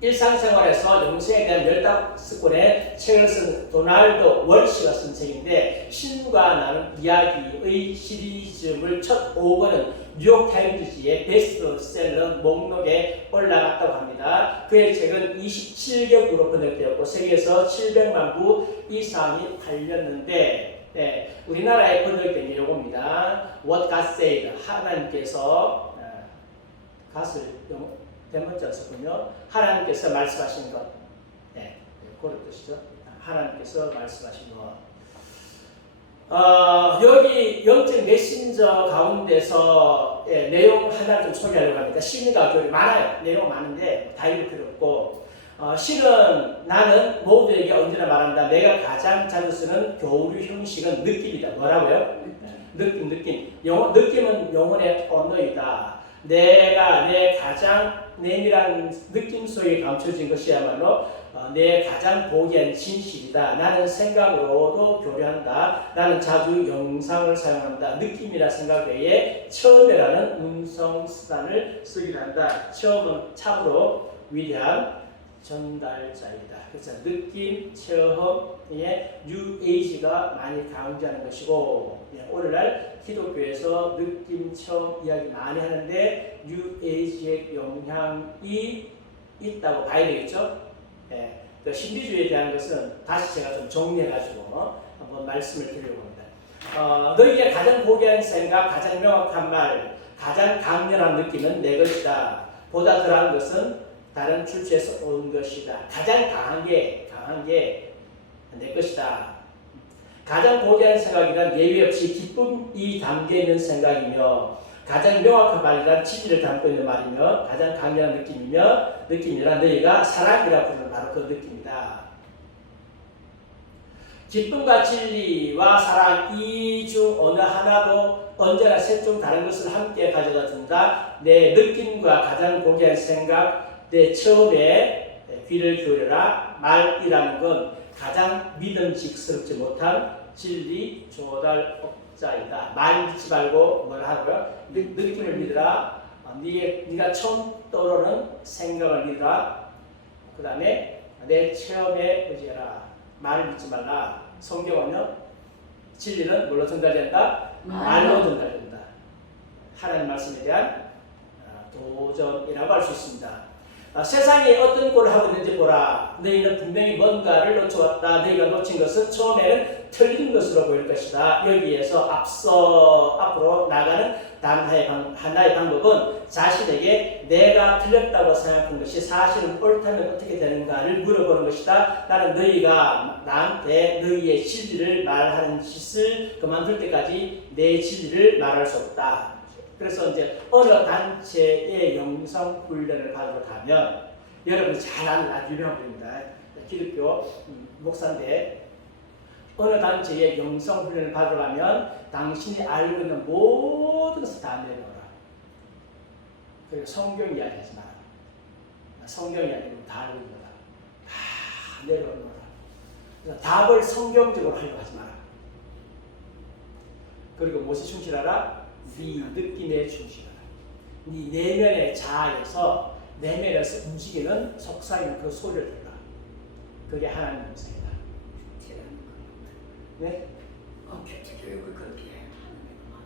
일상생활에서 영생에 대한 15권의 책을 쓴 도널드 월시가 쓴 책인데 신과 나는 이야기의 시리즈물 첫 5권은 뉴욕타임즈지의 베스트셀러 목록에 올라갔다고 합니다. 그의 책은 27개국으로 번역되었고 세계에서 700만 부 이상이 팔렸는데 우리나라에 번역된 게 요겁니다. What God said. 하나님께서 갓을 대문자 썼군요. 하나님께서 말씀하신 것. 그런 뜻이죠. 하나님께서 말씀하신 것. 여기 영적 메신저 가운데서 내용 하나 좀 소개하려고 합니다. 신과 교리 많아요. 내용 많은데 다 읽을 필요 없고 신은 나는 모두에게 언제나 말한다. 내가 가장 자주 쓰는 교류 형식은 느낌이다. 뭐라고요? 느낌. 느낌은 영혼의 언어이다. 내가 내 가장 내밀한 느낌 속에 감춰진 것이야말로 내 가장 고귀한 진실이다. 나는 생각으로도 교류한다. 나는 자주 영상을 사용한다. 느낌이나 생각 외에 처음이라는 음성 수단을 쓰기도 한다. 처음은 참으로 위대한 전달자이다. 그래서 느낌, 체험의 뉴 에이지가 많이 강조하는 것이고 오늘날 기독교에서 느낌, 체험 이야기 많이 하는데 뉴 에이지의 영향이 있다고 봐야 되겠죠? 그 신비주의에 대한 것은 다시 제가 좀 정리해가지고 한번 말씀을 드리려고 합니다. 너희의 가장 고귀한 생각, 가장 명확한 말, 가장 강렬한 느낌은 내 것이다. 보다 덜한 것은 다른 출처에서 온 것이다. 가장 강한 게 내 것이다. 가장 고귀한 생각이란 예외 없이 기쁨이 담겨있는 생각이며 가장 명확한 말이란 진리를 담고 있는 말이며 가장 강렬한 느낌이란 너희가 사랑이라 부르는 바로 그 느낌이다. 기쁨과 진리와 사랑 이 중 어느 하나도 언제나 셋 중 다른 것을 함께 가져다 준다. 내 느낌과 가장 고귀한 생각, 내 처음에 귀를 기울여라. 말이라는 건 가장 믿음직스럽지 못한 진리 조달업자이다. 말 믿지 말고 뭐라 하고요? 느낌을 믿으라. 네가 처음 떠오르는 생각을 믿으라. 그 다음에 내 체험에 의지해라. 말을 믿지 말라. 성경은요, 진리는 뭘로 전달된다? 말로 전달된다. 하나님 말씀에 대한 도전이라고 할 수 있습니다. 세상에 어떤 꼴을 하고 있는지 보라. 너희는 분명히 뭔가를 놓쳐왔다. 너희가 놓친 것은 처음에는 틀린 것으로 보일 것이다. 여기에서 앞으로 나가는 단 하나의 방법은 자신에게 내가 틀렸다고 생각한 것이 사실은 옳다면 어떻게 되는가를 물어보는 것이다. 나는 너희가 나한테 너희의 진리를 말하는 짓을 그만둘 때까지 내 진리를 말할 수 없다. 그래서 이제 어느 단체의 영성 훈련을 받으러 가면 여러분이 잘 아는 아주 유명한 분입니다. 기독교 목사인데 어느 단체의 영성 훈련을 받으러 가면 당신이 알고 있는 모든 것을 다 내려놓으라. 그리고 성경 이야기하지 마라. 성경 이야기는 다 알고 있는 거다. 다 내려놓으라. 그래서 답을 성경적으로 하려고 하지 마라. 그리고 무엇에 충실하라? 네 느낌에 충실하라. 네 내면의 자아에서 내면에서 움직이는 속삭이는 그 소리를 들라. 그게 하나님의 음성이다. 네? 큐티 교육을 그렇게 하는 데가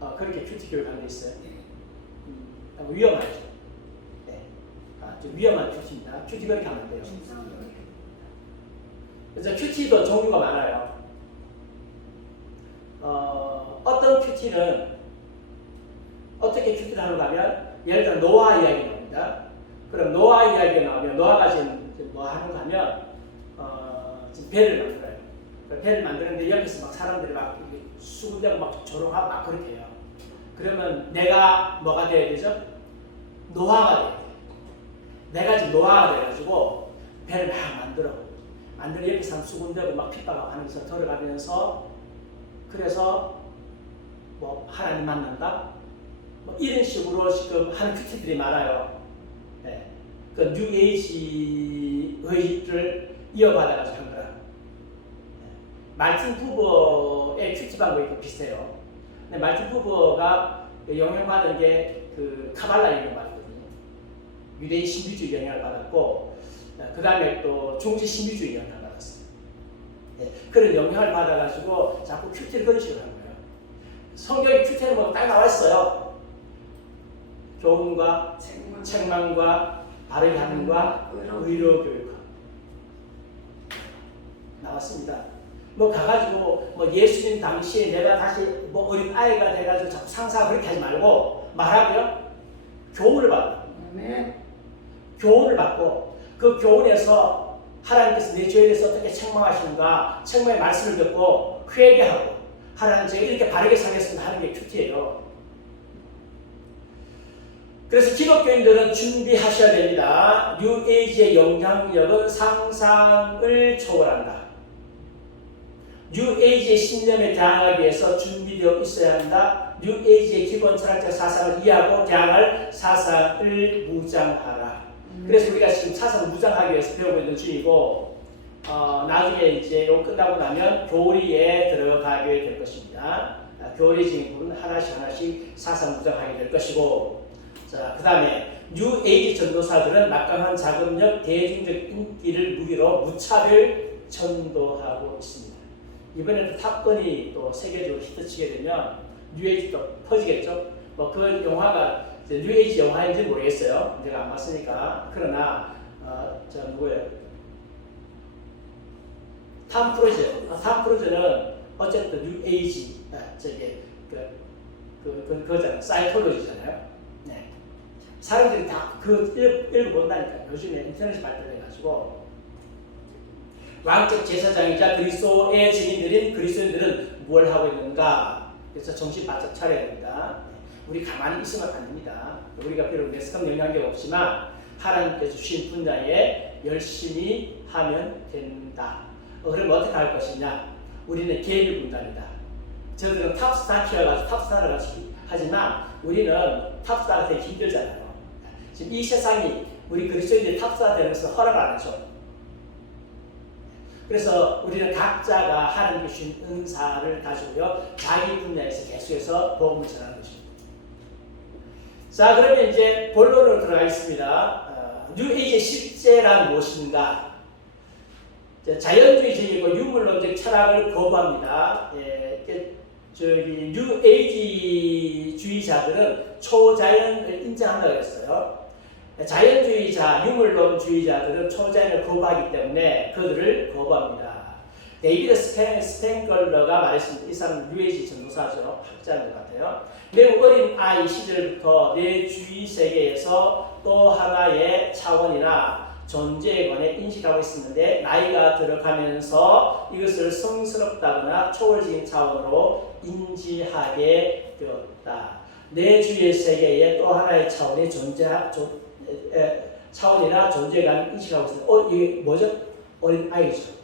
많았어. 그렇게 큐티 교육하는 데 있어요? 네. 위험하죠. 네. 좀 위험한 큐티입니다. 큐티 그렇게 하면 안 돼요. 그래서 큐티도 종류가 많아요. 어떤 큐티는 어떻게 큐티를 하는가 하면 예를 들어 노아 이야기 나옵니다. 그럼 노아 이야기가 나오면 노아가 지금 뭐 하는가 하면 지금 배를 만들어요. 배를 만드는데 옆에서 막 사람들이 막 수군대고 막 조롱하고 막 그렇게 해요. 그러면 내가 뭐가 돼야 되죠? 노아가 돼야 돼요. 내가 지금 노아가 돼가지고 배를 막 만들어 옆에 사람 수군대고 막 핍박하고 하면서 들어가면서 그래서 뭐 하나님 만난다? 뭐 이런 식으로 지금 하는 큐티들이 많아요. 네. 그 뉴에이지의를 이어받아가지고 한 거라. 네. 말틴 부버의 큐티 방법이 비슷해요. 근데 말틴 부버가 영향받은 게 그 카발라 영향을 받았거든요. 유대인 신비주의 영향을 받았고, 그 다음에 또 중세 신비주의 영향을 받았어요. 네. 그런 영향을 받아가지고 자꾸 큐티를 그런 식으로 하는 거예요. 성경에 큐티는 뭐 딱 나와 있어요. 교훈과 책망과 바르게 함과 의로 교육하고 나왔습니다. 뭐 가가지고 뭐 예수님 당시에 내가 다시 뭐 어린 아이가 돼가지고 자꾸 상상하고 그렇게 하지 말고 말하고요. 교훈을 받아. 교훈을 받고 그 교훈에서 하나님께서 내 죄에 대해서 어떻게 책망하시는가 책망의 말씀을 듣고 회개하고 하나님 제가 이렇게 바르게 살겠습니다 하는 게 큐티예요. 그래서 기독교인들은 준비하셔야 됩니다. 뉴에이지의 영향력은 상상을 초월한다. 뉴에이지의 신념에 대항하기 위해서 준비되어 있어야 한다. 뉴에이지의 기본 철학적 사상을 이해하고 대항할 사상을 무장하라. 그래서 우리가 지금 사상을 무장하기 위해서 배우고 있는 중이고 나중에 이제 이거 끝나고 나면 교리에 들어가게 될 것입니다. 교리 지금 하나씩 사상 무장하게 될 것이고 자, 그 다음에 뉴에이지 전도사들은 막강한 자금력, 대중적 인기를 무기로 무차별 전도하고 있습니다. 이번에도 탑건이 또 세계적으로 히트치게 되면 뉴에이지도 퍼지겠죠. 뭐 그 영화가 뉴에이지 영화인지 모르겠어요. 제가 안 봤으니까. 그러나 저 누구예요? 탐 크루즈는 어쨌든 뉴에이지 저기 그거잖아요. 사이콜로지잖아요. 네. 사람들이 다 그 읽어본다니까. 요즘에 인터넷이 발달해가지고 왕적 제사장이자 그리스도의 증인들인 그리스도인들은 뭘 하고 있는가? 그래서 정신 바짝 차려야 됩니다. 우리 가만히 있으면 안 됩니다. 우리가 비록 매스컴 영향력 없지만 하나님께서 주신 분야에 열심히 하면 된다. 그럼 어떻게 할 것이냐? 우리는 계획 분단이다. 저들은 탑스타 키워가지고 탑스타를 가지고 하지만 우리는 탑스타가 되게 힘들잖아요. 지금 이 세상이 우리 그리스도인들이 탑스타 되면서 허락을 안 해줘. 그래서 우리는 각자가 하나님께 주신 은사를 가지고요 자기 분야에서 계속해서 복음을 전하는 것입니다. 자, 그러면 이제 본론으로 들어가겠습니다. 뉴에이지의 실제란 무엇인가? 자연주의적이고 유물론적 철학을 거부합니다. 저기 뉴에이지주의자들은 초자연을 인정한다고 했어요. 자연주의자, 유물론주의자들은 초자연을 거부하기 때문에 그들을 거부합니다. 데이비드 스탠걸러가 말했습니다. 이 사람은 뉴에이지 전도사죠. 학자인 것 같아요. 매우 어린 아이 시절부터 내 주위 세계에서 또 하나의 차원이나 존재에 관해 인식하고 있었는데 나이가 들어가면서 이것을 성스럽다거나 초월적인 차원으로 인지하게 되었다. 내 주위의 세계에 또 하나의 차원이 차원이나 존재감을 인식하고 있습니다. 이게 뭐죠? 어린 아이죠.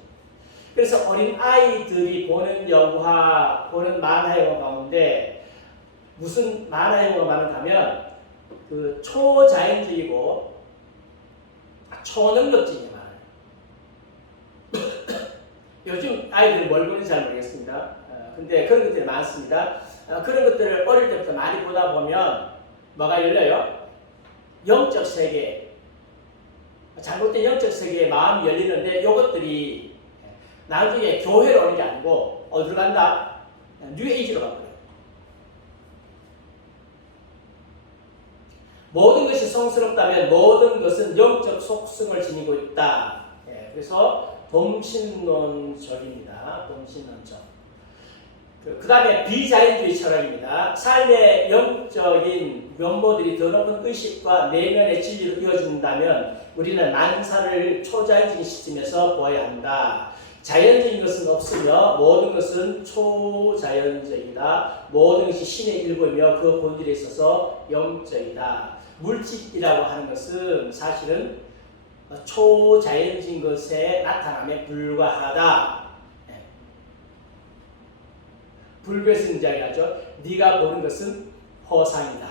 그래서 어린 아이들이 보는 영화, 보는 만화 영화 가운데 무슨 만화 영화만을 가면 그 초자연적이고 초능력적인 많아요. 요즘 아이들이 뭘 보는지 잘 모르겠습니다. 근데 그런 것들이 많습니다. 그런 것들을 어릴 때부터 많이 보다 보면 뭐가 열려요? 영적 세계, 잘못된 영적 세계에 마음이 열리는데 이것들이 나중에 교회로 오는 게 아니고 어디로 간다? 뉴에이지로 가버려요. 모든 것이 성스럽다면 모든 것은 영적 속성을 지니고 있다. 그래서 범신론적입니다. 범신론적. 그 다음에 비자연주의 철학입니다. 삶의 영적인 면모들이 더 높은 의식과 내면의 진리로 이어진다면 우리는 만사를 초자연적인 시점에서 보아야 한다. 자연적인 것은 없으며 모든 것은 초자연적이다. 모든 것이 신의 일부이며 그 본질에 있어서 영적이다. 물질이라고 하는 것은 사실은 초자연적인 것의 나타남에 불과하다. 불교에서 이야기하죠. 네가 보는 것은 허상이다.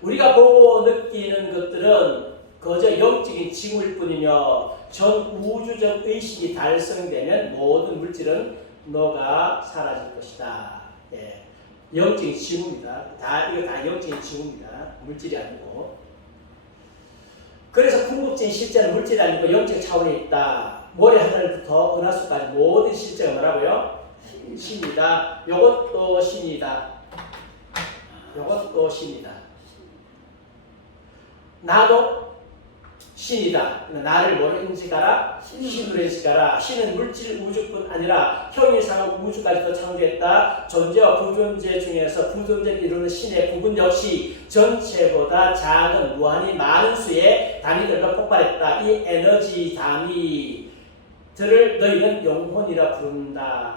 우리가 보고 느끼는 것들은 그저 영적인 징후일 뿐이며 전 우주적 의식이 달성되면 모든 물질은 녹아 사라질 것이다. 영적인 징후입니다. 이거 다 영적인 징후입니다. 물질이 아니고. 그래서 궁극적인 실제는 물질이 아니고 영적 차원에 있다. 모래 하늘부터 은하수까지 모든 실제가 뭐라고요? 신이다. 이것도 신이다. 이것도 신이다. 나도 신이다. 나를 뭐로 인식하라? 신으로 인식하라. 신은 물질 우주뿐 아니라 형이상한 우주까지도 창조했다. 존재와 부존재 중에서 부존재를 이루는 신의 부분 역시 전체보다 작은 무한히 많은 수의 단위들로 폭발했다. 이 에너지 단위들을 너희는 영혼이라 부른다.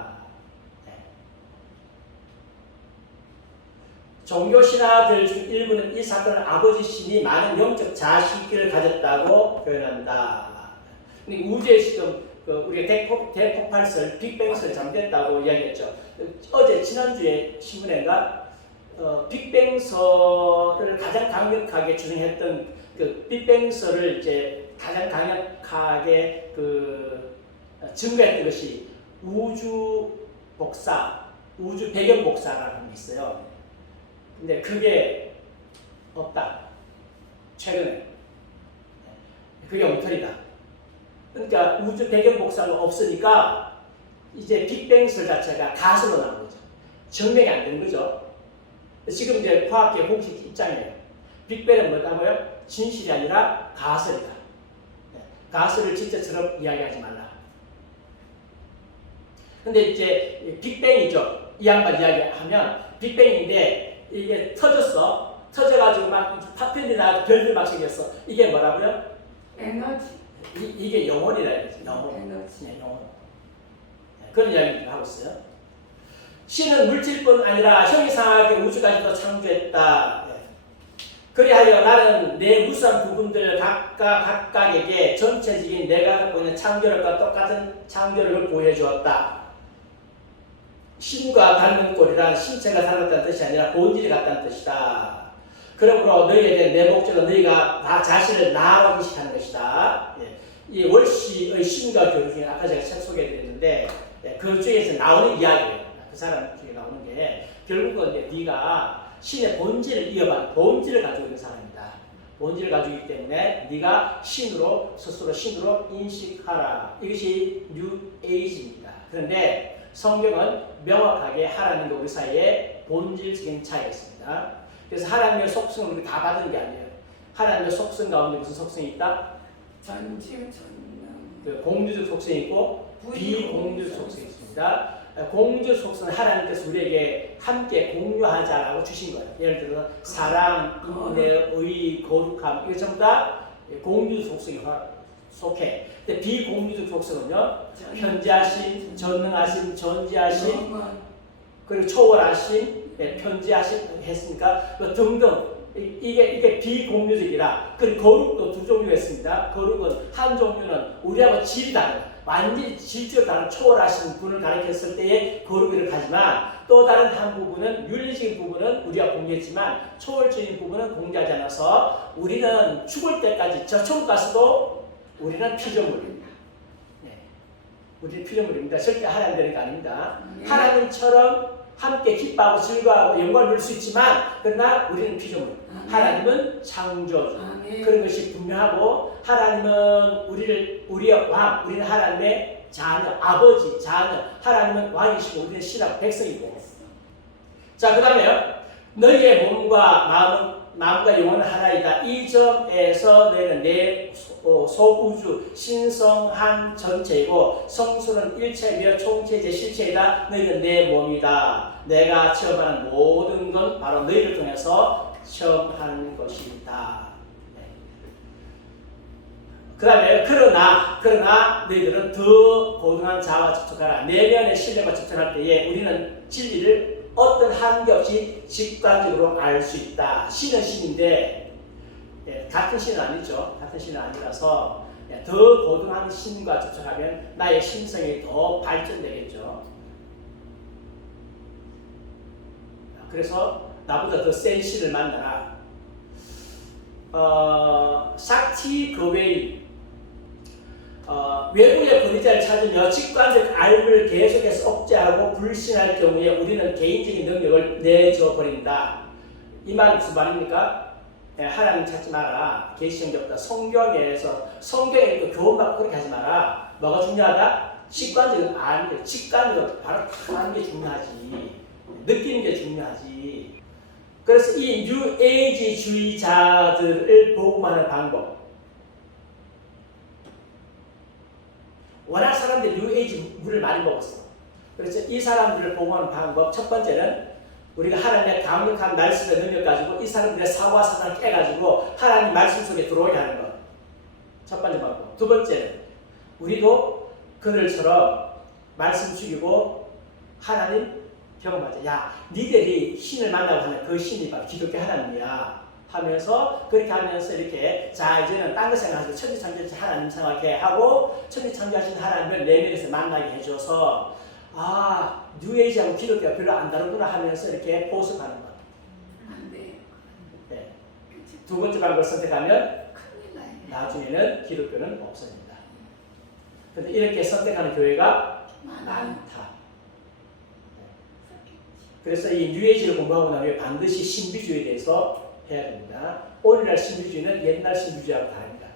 종교신화들 중 일부는 이 사건을 아버지 신이 많은 영적 자식을 가졌다고 표현한다. 우주의 지금 우리가 대폭발설, 빅뱅설 잠겼다고 이야기했죠. 어제 지난주에 신문에가 빅뱅설을 가장 강력하게 주장했던 그 빅뱅설을 이제 가장 강력하게 증거했던 것이 우주 복사, 우주 배경 복사라는 게 있어요. 근데 그게 없다. 최근에. 그게 엉터리다. 그러니까 우주 배경 복사가 없으니까 이제 빅뱅설 자체가 가설로 나온 거죠. 증명이 안 된 거죠. 지금 이제 과학계 공식 입장이에요. 빅뱅은 뭐라고요? 진실이 아니라 가설이다. 가설을 진짜처럼 이야기하지 말라. 근데 이제 빅뱅이죠. 이 양반 이야기하면 빅뱅인데 이게 터져가지고 막 파편이나 별들 막 생겼어. 이게 뭐라고요? 에너지. 이게 영혼이라 해야지. 영혼. 에너지. 영혼. 그런 이야기를 하고 있어요. 신은 물질뿐 아니라 형이상하게 우주까지도 창조했다. 그리하여 나는 내 무수한 부분들 각각에게 전체적인 내가 갖고 있는 창조력과 똑같은 창조력을 보여주었다. 신과 닮은 꼴이란 신체가 닮았다는 뜻이 아니라 본질이 같다는 뜻이다. 그러므로 너희에 대한 내 목적은 너희가 나 자신을 나로 인식하는 것이다. 이 월시의 신과 교류 중에 아까 제가 책 소개해드렸는데 그 중에서 나오는 이야기예요. 그 사람 중에 나오는 게 결국은 네가 신의 본질을 이어받는 본질을 가지고 있는 사람이다. 본질을 가지고 있기 때문에 네가 신으로 스스로 신으로 인식하라. 이것이 뉴에이지입니다. 그런데 성경은 명확하게 하나님과 우리 사이에 본질적인 차이가 있습니다. 그래서 하나님의 속성을 우리 다 받은 게 아니에요. 하나님의 속성 가운데 무슨 속성이 있다? 전지 전능. 공주적 속성이 있고 비공주적 속성이 있습니다. 공주적 속성은 하나님께서 우리에게 함께 공유하자라고 주신 거예요. 예를 들어서 사랑, 인내, 의, 거룩함 이거 전부 다 공주적 속성이 속해. 근데 비공주적 속성은요, 현재하심, 전능하심, 전지하심, 그리고 초월하심, 편지하심 했으니까 등등. 이게 비공유적이라. 그리고 거룩도 두 종류가 있습니다. 거룩은 한 종류는 우리하고 질이 다른, 완전히 질적으로 다른 초월하신 분을 가리켰을 때의 거룩을 가지만, 또 다른 한 부분은 윤리적인 부분은 우리가 공유했지만 초월적인 부분은 공유하지 않아서 우리는 죽을 때까지 저 천국 가서도 우리는 피조물입니다. 네. 우리는 피조물입니다. 절대 하나님 되는 게 아닙니다. 하나님처럼 함께 기뻐하고 즐거워하고 영광을 누릴 수 있지만 그러나 우리는 피조물. 하나님은 창조주. 그런 것이 분명하고 하나님은 우리의 왕, 우리는 하나님의 자녀, 아버지, 자녀. 하나님은 왕이시고 우리는 신하고 백성이고. 자, 그 다음에요. 너희의 몸과 마음과 영혼은 하나이다. 이 점에서 너희는 내 소우주 신성한 전체이고 성수는 일체이며 총체의 실체이다. 너희는 내 몸이다. 내가 체험하는 모든 건 바로 너희를 통해서 체험하는 것이다. 네. 그 다음에 그러나 너희들은 더 고등한 자와 접촉하라. 내면의 신뢰와 접촉할 때에 우리는 진리를 어떤 한계 없이 직관적으로 알 수 있다. 신은 신인데 같은 신은 아니죠. 같은 신은 아니라서 더 고등한 신과 접촉하면 나의 심성이 더 발전되겠죠. 그래서 나보다 더 센 신을 만나라. 삭티 거웨이 외부의 권위자를 찾으며 직관적 알을 계속해서 억제하고 불신할 경우에 우리는 개인적인 능력을 내줘버린다. 이 말은 무슨 말입니까? 하나님 찾지 마라. 계시형제 없다. 성경에 또 교훈받고 그렇게 하지 마라. 뭐가 중요하다? 직관적인 알, 직관적으로 바로 하는 게 중요하지. 느끼는 게 중요하지. 그래서 이 뉴에이지주의자들을 복음하는 방법. 워낙 사람들이 뉴에이지 물을 많이 먹었어. 그래서 이 사람들을 복음하는 방법, 첫 번째는 우리가 하나님의 강력한 말씀의 능력 가지고 이 사람들의 사고와 사상을 깨가지고 하나님 말씀 속에 들어오게 하는 것. 첫 번째 방법. 두 번째는 우리도 그들처럼 말씀 죽이고 하나님 경험하자. 야, 니들이 신을 만나고 하는 그 신이 바로 기독교 하나님이야. 하면서 그렇게 하면서 이렇게 자 이제는 딴 거 생각하시고 천지창조하신 하나님 생각하게 하고 천지창조하신 하나님을 내면에서 만나게 해줘서 아 뉴에이지하고 기독교가 별로 안 다르구나 하면서 이렇게 보습하는 것. 네. 두 번째 방법을 선택하면 나중에는 기독교는 없어집니다. 그런데 이렇게 선택하는 교회가 많다. 그래서 이 뉴에이지를 공부하고 나면 반드시 신비주의에 대해서 해야 됩니다. 오늘날 신비주의는 옛날 신비주의하고 다릅니다.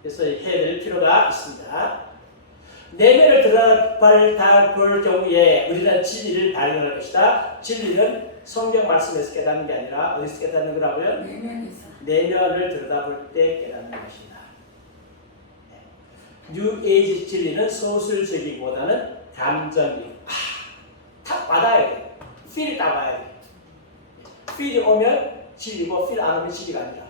그래서 해야 될 필요가 있습니다. 내면을 들여다볼 경우에 우리는 진리를 발견할 것이다. 진리는 성경 말씀에서 깨닫는 게 아니라 어디서 깨닫는 거라고요? 내면을 들여다볼 때 깨닫는 것이다. 뉴에이지 진리는 소술적이기보다는 감정이고 딱 와닿아야 돼. 필이 딱 와야 돼. 필이 오면 진리고 필 안 오면 진리가 아니라.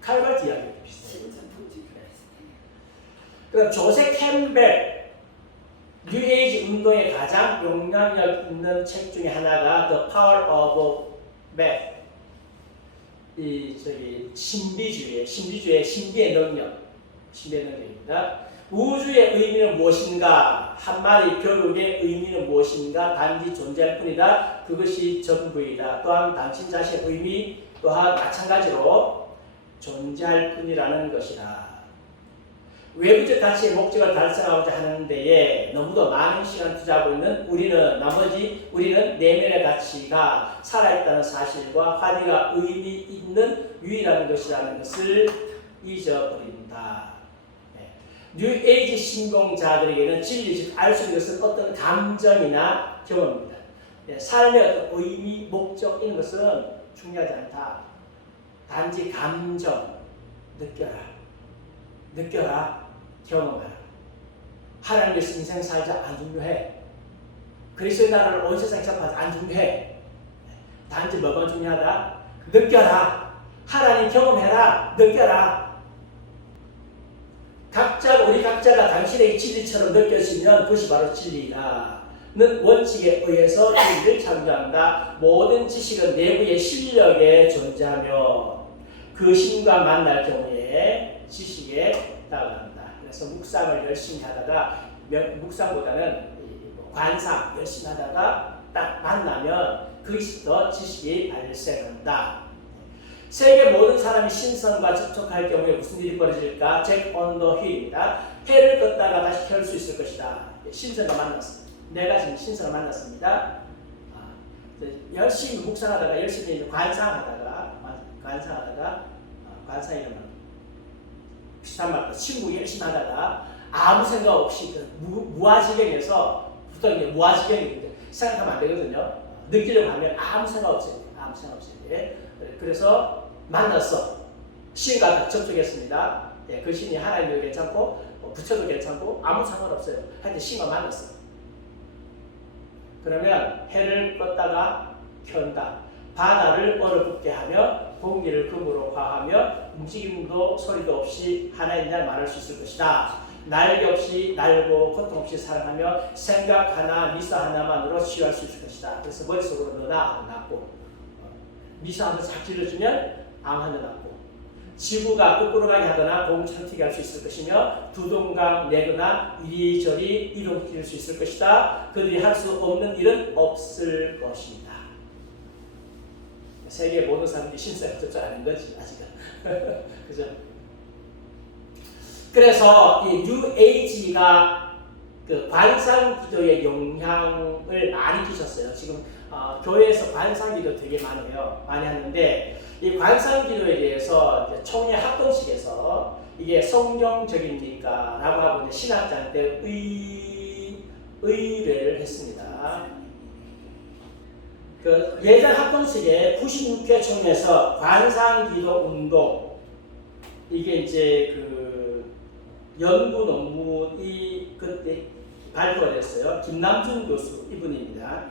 칼발트 이야기가 비슷해요. 그럼 조세 캠벨 뉴에이지 운동의 가장 영향력 있는 책 중에 하나가 The Power of Math. 신비의 능력입니다. 우주의 의미는 무엇인가? 한 마리 벼룩의 의미는 무엇인가? 단지 존재할 뿐이다. 그것이 전부이다. 또한 당신 자신의 의미 또한 마찬가지로 존재할 뿐이라는 것이다. 외부적 가치의 목적을 달성하고자 하는 데에 너무도 많은 시간을 투자하고 있는 우리는 내면의 가치가 살아있다는 사실과 화리가 의미 있는 유일한 것이라는 것을 잊어버린다. 뉴에이지 신봉자들에게는 진리, 즉 알 수 있는 것은 어떤 감정이나 경험입니다. 삶의 어떤 의미, 목적 이런 것은 중요하지 않다. 단지 감정, 느껴라, 경험하라. 하나님께서 인생 살자 안 중요해. 그리스도의 나라를 온 세상에 접하자 안 중요해. 단지 뭐가 중요하다? 느껴라. 하나님 경험해라. 느껴라. 우리 각자가 당신에게 진리처럼 느껴지면 그것이 바로 진리라는 원칙에 의해서 진리를 창조한다. 모든 지식은 내부의 실력에 존재하며 그 신과 만날 경우에 지식에 따라간다. 그래서 묵상을 열심히 하다가 묵상보다는 관상 열심히 하다가 딱 만나면 거기서부터 지식이 발생한다. 세계 모든 사람이 신선과 접촉할 경우에 무슨 일이 벌어질까? 잭 언더 힐입니다. 해를 걷다가 다시 켤 수 있을 것이다. 신선을 만났습니다. 내가 지금 신선을 만났습니다. 열심히 묵상하다가 열심히 관상하다가 관상이라는 비슷한 말, 친구 열심히 하다가 아무 생각 없이 무아지경에서 보통 이제 무아지경인데 생각하면 안 되거든요. 느끼려고 하면 아무 생각 없어요. 그래서 만났어. 신과 접촉했습니다. 그 신이 하나님도 괜찮고 부처도 괜찮고 아무 상관없어요. 하여튼 신과 만났어. 그러면 해를 껐다가 켠다. 바다를 얼어붙게 하며 공기를 금으로 화하며 움직임도 소리도 없이 하나인 날 말할 수 있을 것이다. 날개 없이 날고 고통 없이 사랑하며 생각 하나 미사 하나만으로 치유할 수 있을 것이다. 그래서 머릿속으로 넣어놔 낫고 미사 한번 싹 질러주면 암 하나 낫고 지구가 거꾸로 가게 하거나 공처럼 튀게 할 수 있을 것이며 두동강 내거나 이리저리 이동시킬 수 있을 것이다. 그들이 할 수 없는 일은 없을 것입니다. 세계 모든 사람들이 신사를 쫓지 않은 거지 아직은. 그죠? 그래서 이 뉴에이지가 그 관상기도의 영향을 많이 끼쳤어요. 지금 교회에서 관상기도 되게 많이 해요. 많이 하는데 이 관상기도에 대해서 총회 합동식에서 이게 성경적입니까? 라고 하고 신학자한테 의뢰를 했습니다. 그 예전 합동식에 96회 총회에서 관상기도 운동 이게 이제 그 연구 논문이 그때 발표가 됐어요. 김남준 교수 이분입니다.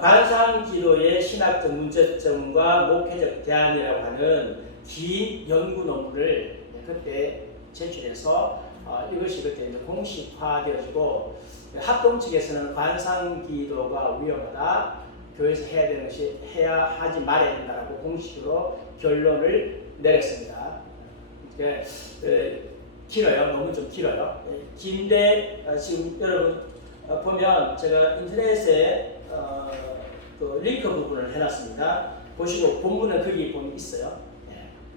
관상기도의 신학적 문제점과 목회적 대안이라고 하는 긴 연구 논문을 그때 제출해서 이것이 그때 공식화되어지고 합동 측에서는 관상기도가 위험하다. 교회에서 해야 되는 것이 해야 하지 말아야 된다라고 공식으로 결론을 내렸습니다. 길어요. 너무 좀 길어요. 긴데 지금 여러분 보면 제가 인터넷에 그 링크 부분을 해놨습니다. 보시고 본문은 거기 보면 있어요.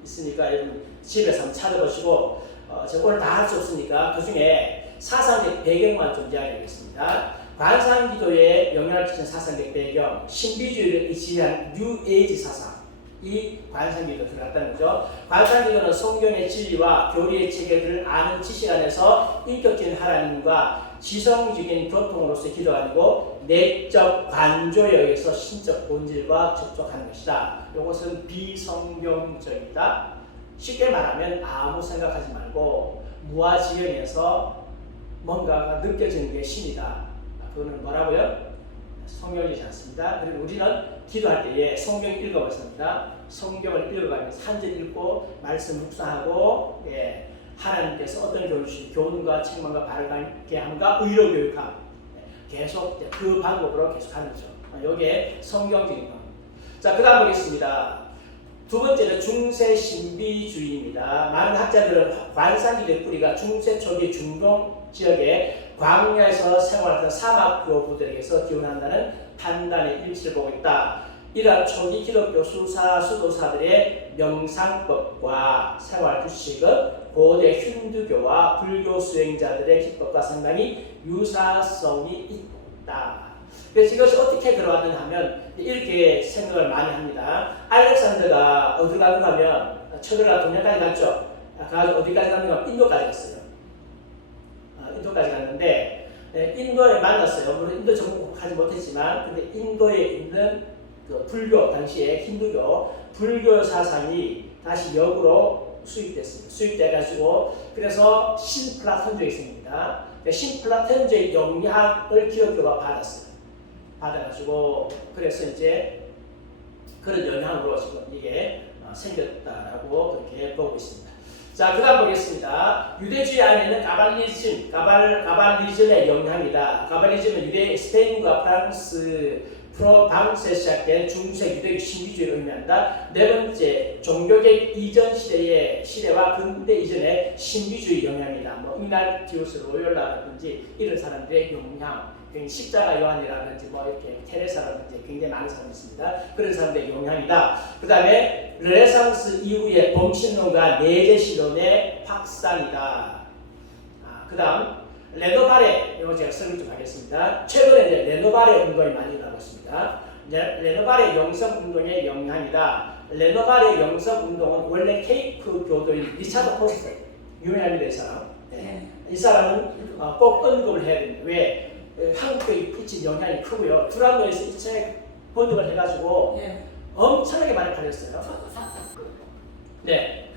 있으니까 여러분 집에서 한번 찾아보시고 제가 오늘 다 할 수 없으니까 그 중에 사상적 배경만 좀 이야기하겠습니다. 관상기도에 영향을 끼친 사상적 배경, 신비주의를 이지한 뉴에이지 사상, 이 관상기도 들어갔다는 거죠. 관상기도는 성경의 진리와 교리의 체계들을 아는 지식 안에서 인격적인 하나님과 지성적인 교통으로서 기도가 아니고 내적 관조에 의해서 신적 본질과 접촉하는 것이다. 이것은 비성경적이다. 쉽게 말하면 아무 생각하지 말고 무아지경에서 뭔가가 느껴지는 게 신이다. 그거는 뭐라고요? 성경이지 않습니다. 그리고 우리는 기도할 때에 성경 읽어봤습니다. 성경을 읽어가면서 한 절 읽고 말씀 묵상하고 하나님께서 어떤 교훈과 책망과 바르게 함과 의로 교육함 계속 그 방법으로 계속 하는 거죠. 이게 성경적인 방법. 자, 그 다음 보겠습니다. 두 번째는 중세 신비주의입니다. 많은 학자들은 관상기도의 뿌리가 중세 초기 중동 지역에 광야에서 생활하던 사막 교부들에게서 기원한다는 판단의 일치를 보고 있다. 이러한 초기 기독교 수도사들의 명상법과 생활 규칙은 고대 힌두교와 불교 수행자들의 기법과 상당히 유사성이 있다. 그래서 이것이 어떻게 들어왔느냐 하면 이렇게 생각을 많이 합니다. 알렉산더가 어디 가는가 하면 쳐들어가 동양까지 갔죠. 어디까지 갔는가 하면 인도까지 갔어요. 인도까지 갔는데 인도에 만났어요. 물론 인도 정복하지 못했지만 근데 인도에 있는 그 불교 당시에 힌두교 불교 사상이 다시 역으로 수입됐습니다. 수입돼가지고 그래서 신플라톤주의 생깁니다. 신플라톤주의 영향을 기독교가 받았어요. 받아가지고 그래서 이제 그런 영향으로 지금 이게 생겼다라고 그렇게 보고 있습니다. 자, 그다음 보겠습니다. 유대주의 안에는 가발리즘의 영향이다. 가발리즘은 유대 스페인과 프랑스에서 시작된 중세 유대 신비주의를 의미한다. 네 번째, 종교적 이전 시대와 근대 이전의 신비주의 영향이다. 뭐 이나티우스 로욜라라든지 이런 사람들의 영향, 십자가 요한이라든지 뭐 이렇게 테레사라든지 굉장히 많은 사람이 있습니다. 그런 사람들의 영향이다. 그 다음에 르네상스 이후의 범신론과 내재신론의 확산이다. 그 다음 레노바레, 이거 제가 설명 좀 하겠습니다. 최근에 이제 레노바레 운동이 많이 일어나고 있습니다. 레노바레 영성 운동의 영향이다. 레노바레 영성 운동은 원래 케이크 교도인 리차드 포스터, 유명합니다. 이 사람. 이 사람은 꼭 언급을 해야 됩니다. 왜? 한국에 끼친 영향이 크고요. 두란노에서 이 책 번역을 해가지고 엄청나게 많이 팔렸어요. 네.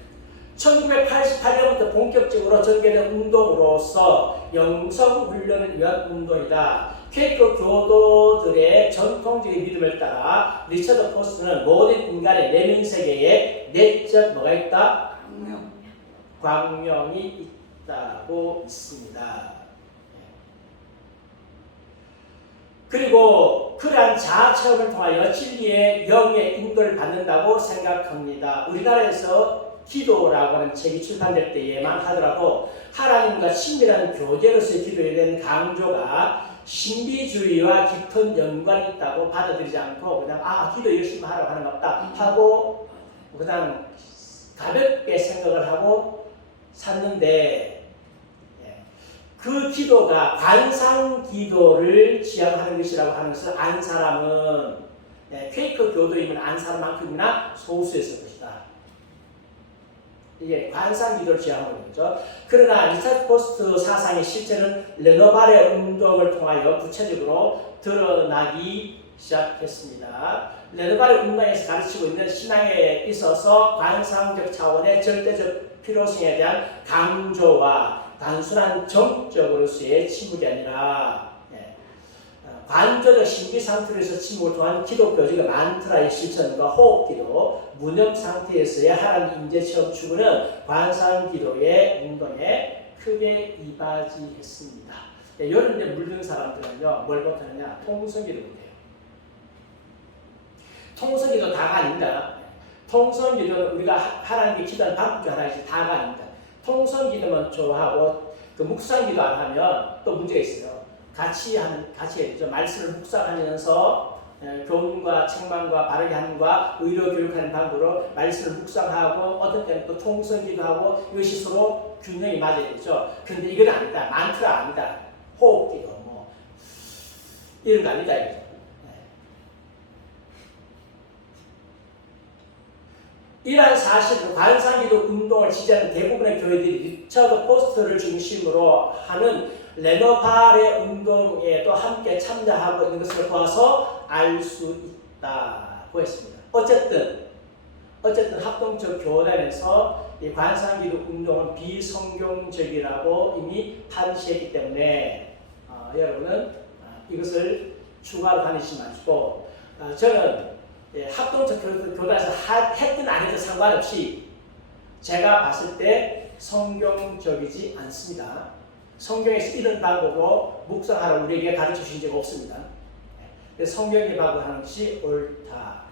1988년부터 본격적으로 전개된 운동으로서 영성 훈련을 위한 운동이다. 퀘이커 교도들의 전통적인 믿음을 따라 리처드 포스트는 모든 인간의 내면 세계에 내적 뭐가 있다? 광명이 있다고 있습니다. 그리고 그러한 자아 체험을 통하여 진리의 영의 인도를 받는다고 생각합니다. 우리나라에서 기도라고 하는 책이 출판될 때에만 하더라도 하나님과 친밀한 교제로서의 기도에 대한 강조가 신비주의와 깊은 연관이 있다고 받아들이지 않고 그냥 기도 열심히 하라고 하는 것 같다 하고 그냥 가볍게 생각을 하고 샀는데 그 기도가 관상 기도를 지향하는 것이라고 하는 것을 안 사람은 퀘이커 교도임을 안 사람만큼이나 소수였을 것이다. 이게 관상 기도를 지향하는 거죠. 그러나 리차드 포스트 사상의 실체는 레노바레 운동을 통하여 구체적으로 드러나기 시작했습니다. 레노바레 운동에서 가르치고 있는 신앙에 있어서 관상적 차원의 절대적 필요성에 대한 강조와 단순한 정적으로서의 침묵이 아니라 관조적 신비 상태에서 침묵을 통한 기독교적 만트라의 실천과 호흡기도, 무념 상태에서의 하나님 임재 체험 추구는 관상기도의 운동에 크게 이바지했습니다. 이런 데 물든 사람들은요, 뭘 못하느냐? 통성기도 못해요. 통성기도 다가 아닙니다. 통성기도는 우리가 하나님께 기도하는 방법 중 하나이지 다가 아닙니다. 통성기도만 좋아하고 그 묵상기도 안 하면 또 문제가 있어요. 같이 해야 되죠. 말씀을 묵상하면서 교훈과 책망과 바르게 하는과 의료 교육하는 방법으로 말씀을 묵상하고 어떤 때는 또 통성기도 하고 이것이 서로 균형이 맞아야 되죠. 근데 이건 아니다. 만트가 아니다. 호흡기도 뭐 이런 거 아니다 이거죠. 이러한 사실은 관상기도 운동을 지지하는 대부분의 교회들이 리처드 포스터를 중심으로 하는 레노바레 운동에도 함께 참여하고 있는 것을 보아서 알 수 있다고 했습니다. 어쨌든 합동적 교단에서 이 관상기도 운동은 비성경적이라고 이미 판시했기 때문에 여러분은 이것을 추가로 다니지 마시고 저는 합동적 교단에서 했든 안 해도 상관없이 제가 봤을 때 성경적이지 않습니다. 성경에서 이런 방법으로 묵상하라고 우리에게 가르쳐 주신 적 없습니다. 그래서 성경의 방법을 하는 것이 옳다.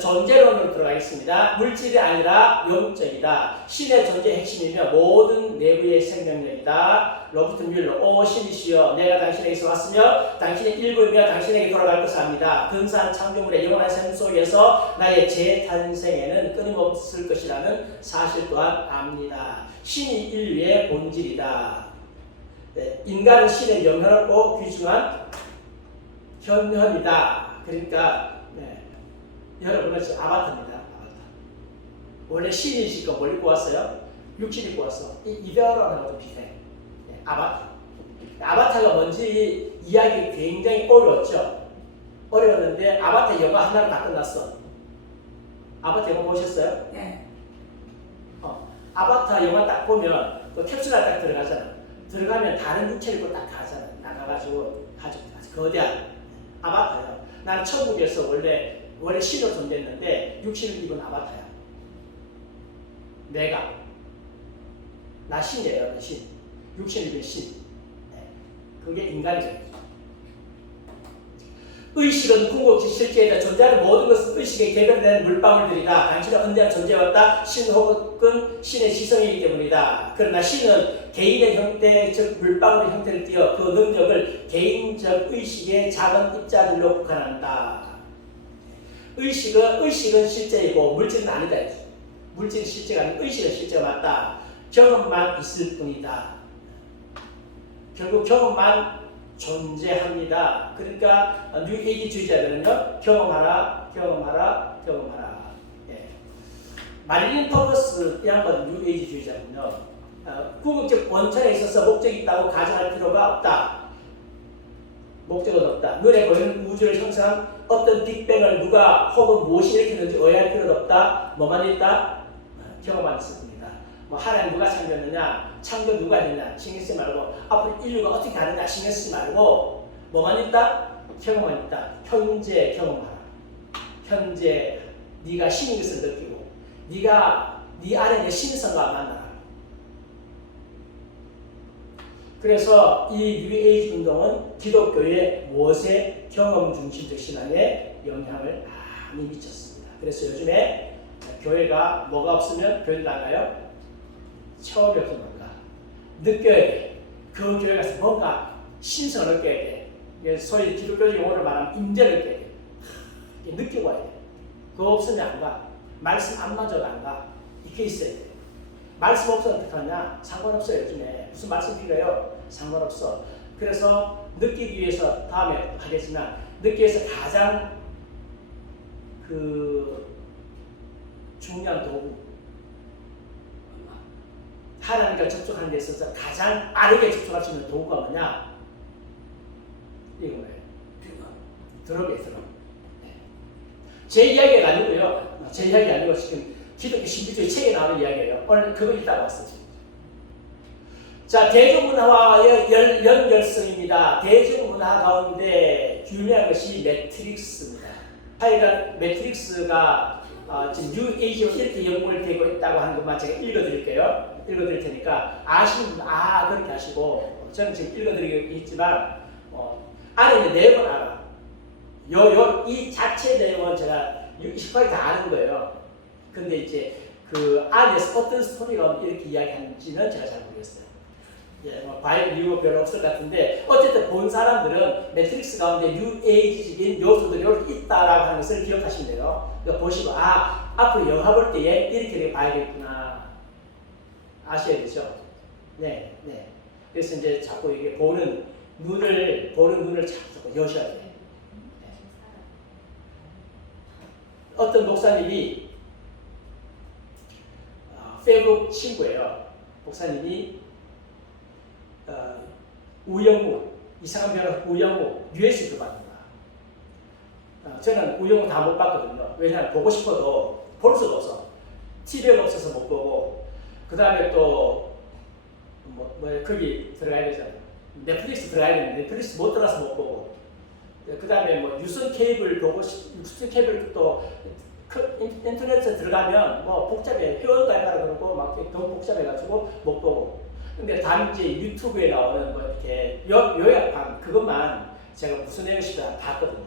존재론으로 들어가겠습니다. 물질이 아니라 영적이다. 신의 존재의 핵심이며 모든 내부의 생명력이다. 로버트 뮬러, 오 신이시여 내가 당신에게서 왔으며 당신의 일부이며 당신에게 돌아갈 것을 압니다. 근사한 창조물의 영원한 샘 속에서 나의 재탄생에는 끊임없을 것이라는 사실 또한 압니다. 신이 인류의 본질이다. 인간은 신의 영현없고 귀중한 현현이다. 그러니까 여러분은 지금 아바타입니다. 아바타. 원래 신이시고 뭘 입고 왔어요? 육신 입고 왔어. 이 이별하는 거좀 비슷해. 네, 아바타. 아바타가 뭔지 이야기 굉장히 어려웠죠. 어려웠는데 아바타 영화 하나로 다 끝났어. 아바타 영화 보셨어요? 네. 아바타 영화 딱 보면 그 캡슐에 딱 들어가잖아. 들어가면 다른 육체를 입고 딱 가잖아. 나가가지고 가지고 거대한 아바타야. 난 천국에서 원래 신으로 존재했는데 육신을 입은 아바타야. 내가 나 신이에요. 신. 육신을 입은 신. 네. 그게 인간이죠. 의식은 궁극지 실제이다. 존재하는 모든 것은 의식에 개별된 물방울들이다. 당신은 언제나 존재해왔다. 신 혹은 신의 지성이기 때문이다. 그러나 신은 개인의 형태, 즉 물방울의 형태를 띄어 그 능력을 개인적 의식의 작은 입자들로 국한한다. 의식은 실제이고 물질은 아니다. 물질은 실제가 아니고 의식은 실제가 맞다. 경험만 있을 뿐이다. 결국 경험만 존재합니다. 그러니까 뉴에이지주의자들은요, 경험하라. 예. 마릴린 퍼거스 이 양반 뉴에이지주의자는요, 궁극적 원천에 있어서 목적이 있다고 가정할 필요가 없다. 목적은 없다. 눈에 보이는 우주를 형성한 어떤 빅뱅을 누가 혹은 무엇이 일으켰는지 오해할 필요도 없다. 뭐만 있다? 경험만 있을 뿐이다. 뭐 하나님 누가 창조했느냐, 창조 누가 했느냐 신경 쓰지 말고 앞으로 인류가 어떻게 가느냐 신경 쓰지 말고 뭐만 있다? 경험만 있다. 현재 경험하라. 현재 네가 신인 것을 느끼고 네가 네 안에 내 신성과 만나라. 그래서 이 뉴에이지 운동은 기독교의 무엇의 경험 중심적 신앙에 영향을 많이 미쳤습니다. 그래서 요즘에 교회가 뭐가 없으면 교회 나가요? 처음이 없으면 뭔가 느껴야 돼. 그 교회 가서 뭔가 신성을 느껴야 돼. 소위 기독교적 용어로 말하면 임재를 느껴야 돼. 느끼고 와야 돼. 그거 없으면 안 가. 말씀 안 맞아도 안 가. 이렇게 있어야 돼. 말씀 없어도 어떻게 하냐? 상관없어요. 요즘에 무슨 말씀 필요해요? 상관없어. 그래서 느끼기 위해서 다음에 하겠지만 느끼기 위해서 가장 중요한 도구, 하나님과 접촉하는 데 있어서 가장 빠르게 접촉할 수 있는 도구가 뭐냐? 이거예요. 드럼이에요. 드럼. 네. 제 이야기가 아니고요. 제 이야기 아니고 지금 기독교 신비주의 책에 나오는 이야기예요. 오늘 그거 읽다가 왔어요. 자, 대중문화와의 연결성입니다. 대중문화 가운데 유명한 것이 매트릭스입니다. 하여간 매트릭스가 지금 뉴에이지로 이렇게 연결되고 있다고 하는 것만 제가 읽어드릴게요. 읽어드릴 테니까 아시는 분 그렇게 하시고 저는 지금 읽어드리겠지만 안에 있는 내용은 알아. 이 자체 내용은 제가 20%다 아는 거예요. 근데 이제 그 안에서 어떤 스토리가 이렇게 이야기하는지는 제가 잘 모르겠어요. 예, 바이블 이유가 별로 없을 것 같은데 어쨌든 본 사람들은 매트릭스 가운데 뉴에이지적인 요소들이 이렇게 있다라고 하는 것을 기억하시면 돼요. 그러니까 보시고 앞으로 영화 볼 때에 이렇게 봐야겠구나 아셔야 되죠. 네. 그래서 이제 자꾸 이게 보는 눈을 자꾸 여셔야 돼요. 네. 어떤 목사님이 페북 친구예요. 목사님이 우영우, 이상한 변호사 우영우 USB로 받는 거야. 저는 우영우 다 못 봤거든요. 왜냐하면 보고 싶어도 볼 수가 없어. TV가 없어서 못 보고, 그 다음에 또 거기 들어가야 되잖아요. 넷플릭스 들어가야 되는데 넷플릭스 못 들어가서 못 보고, 그 다음에 유선 케이블 유선 케이블 또 인터넷에 들어가면 복잡해. 회원 가입하라 그러고 막 너무 복잡해가지고 못 보고. 근데 단지 유튜브에 나오는 이렇게 요약판 그것만 제가 무슨 내용인지 다 봤거든요.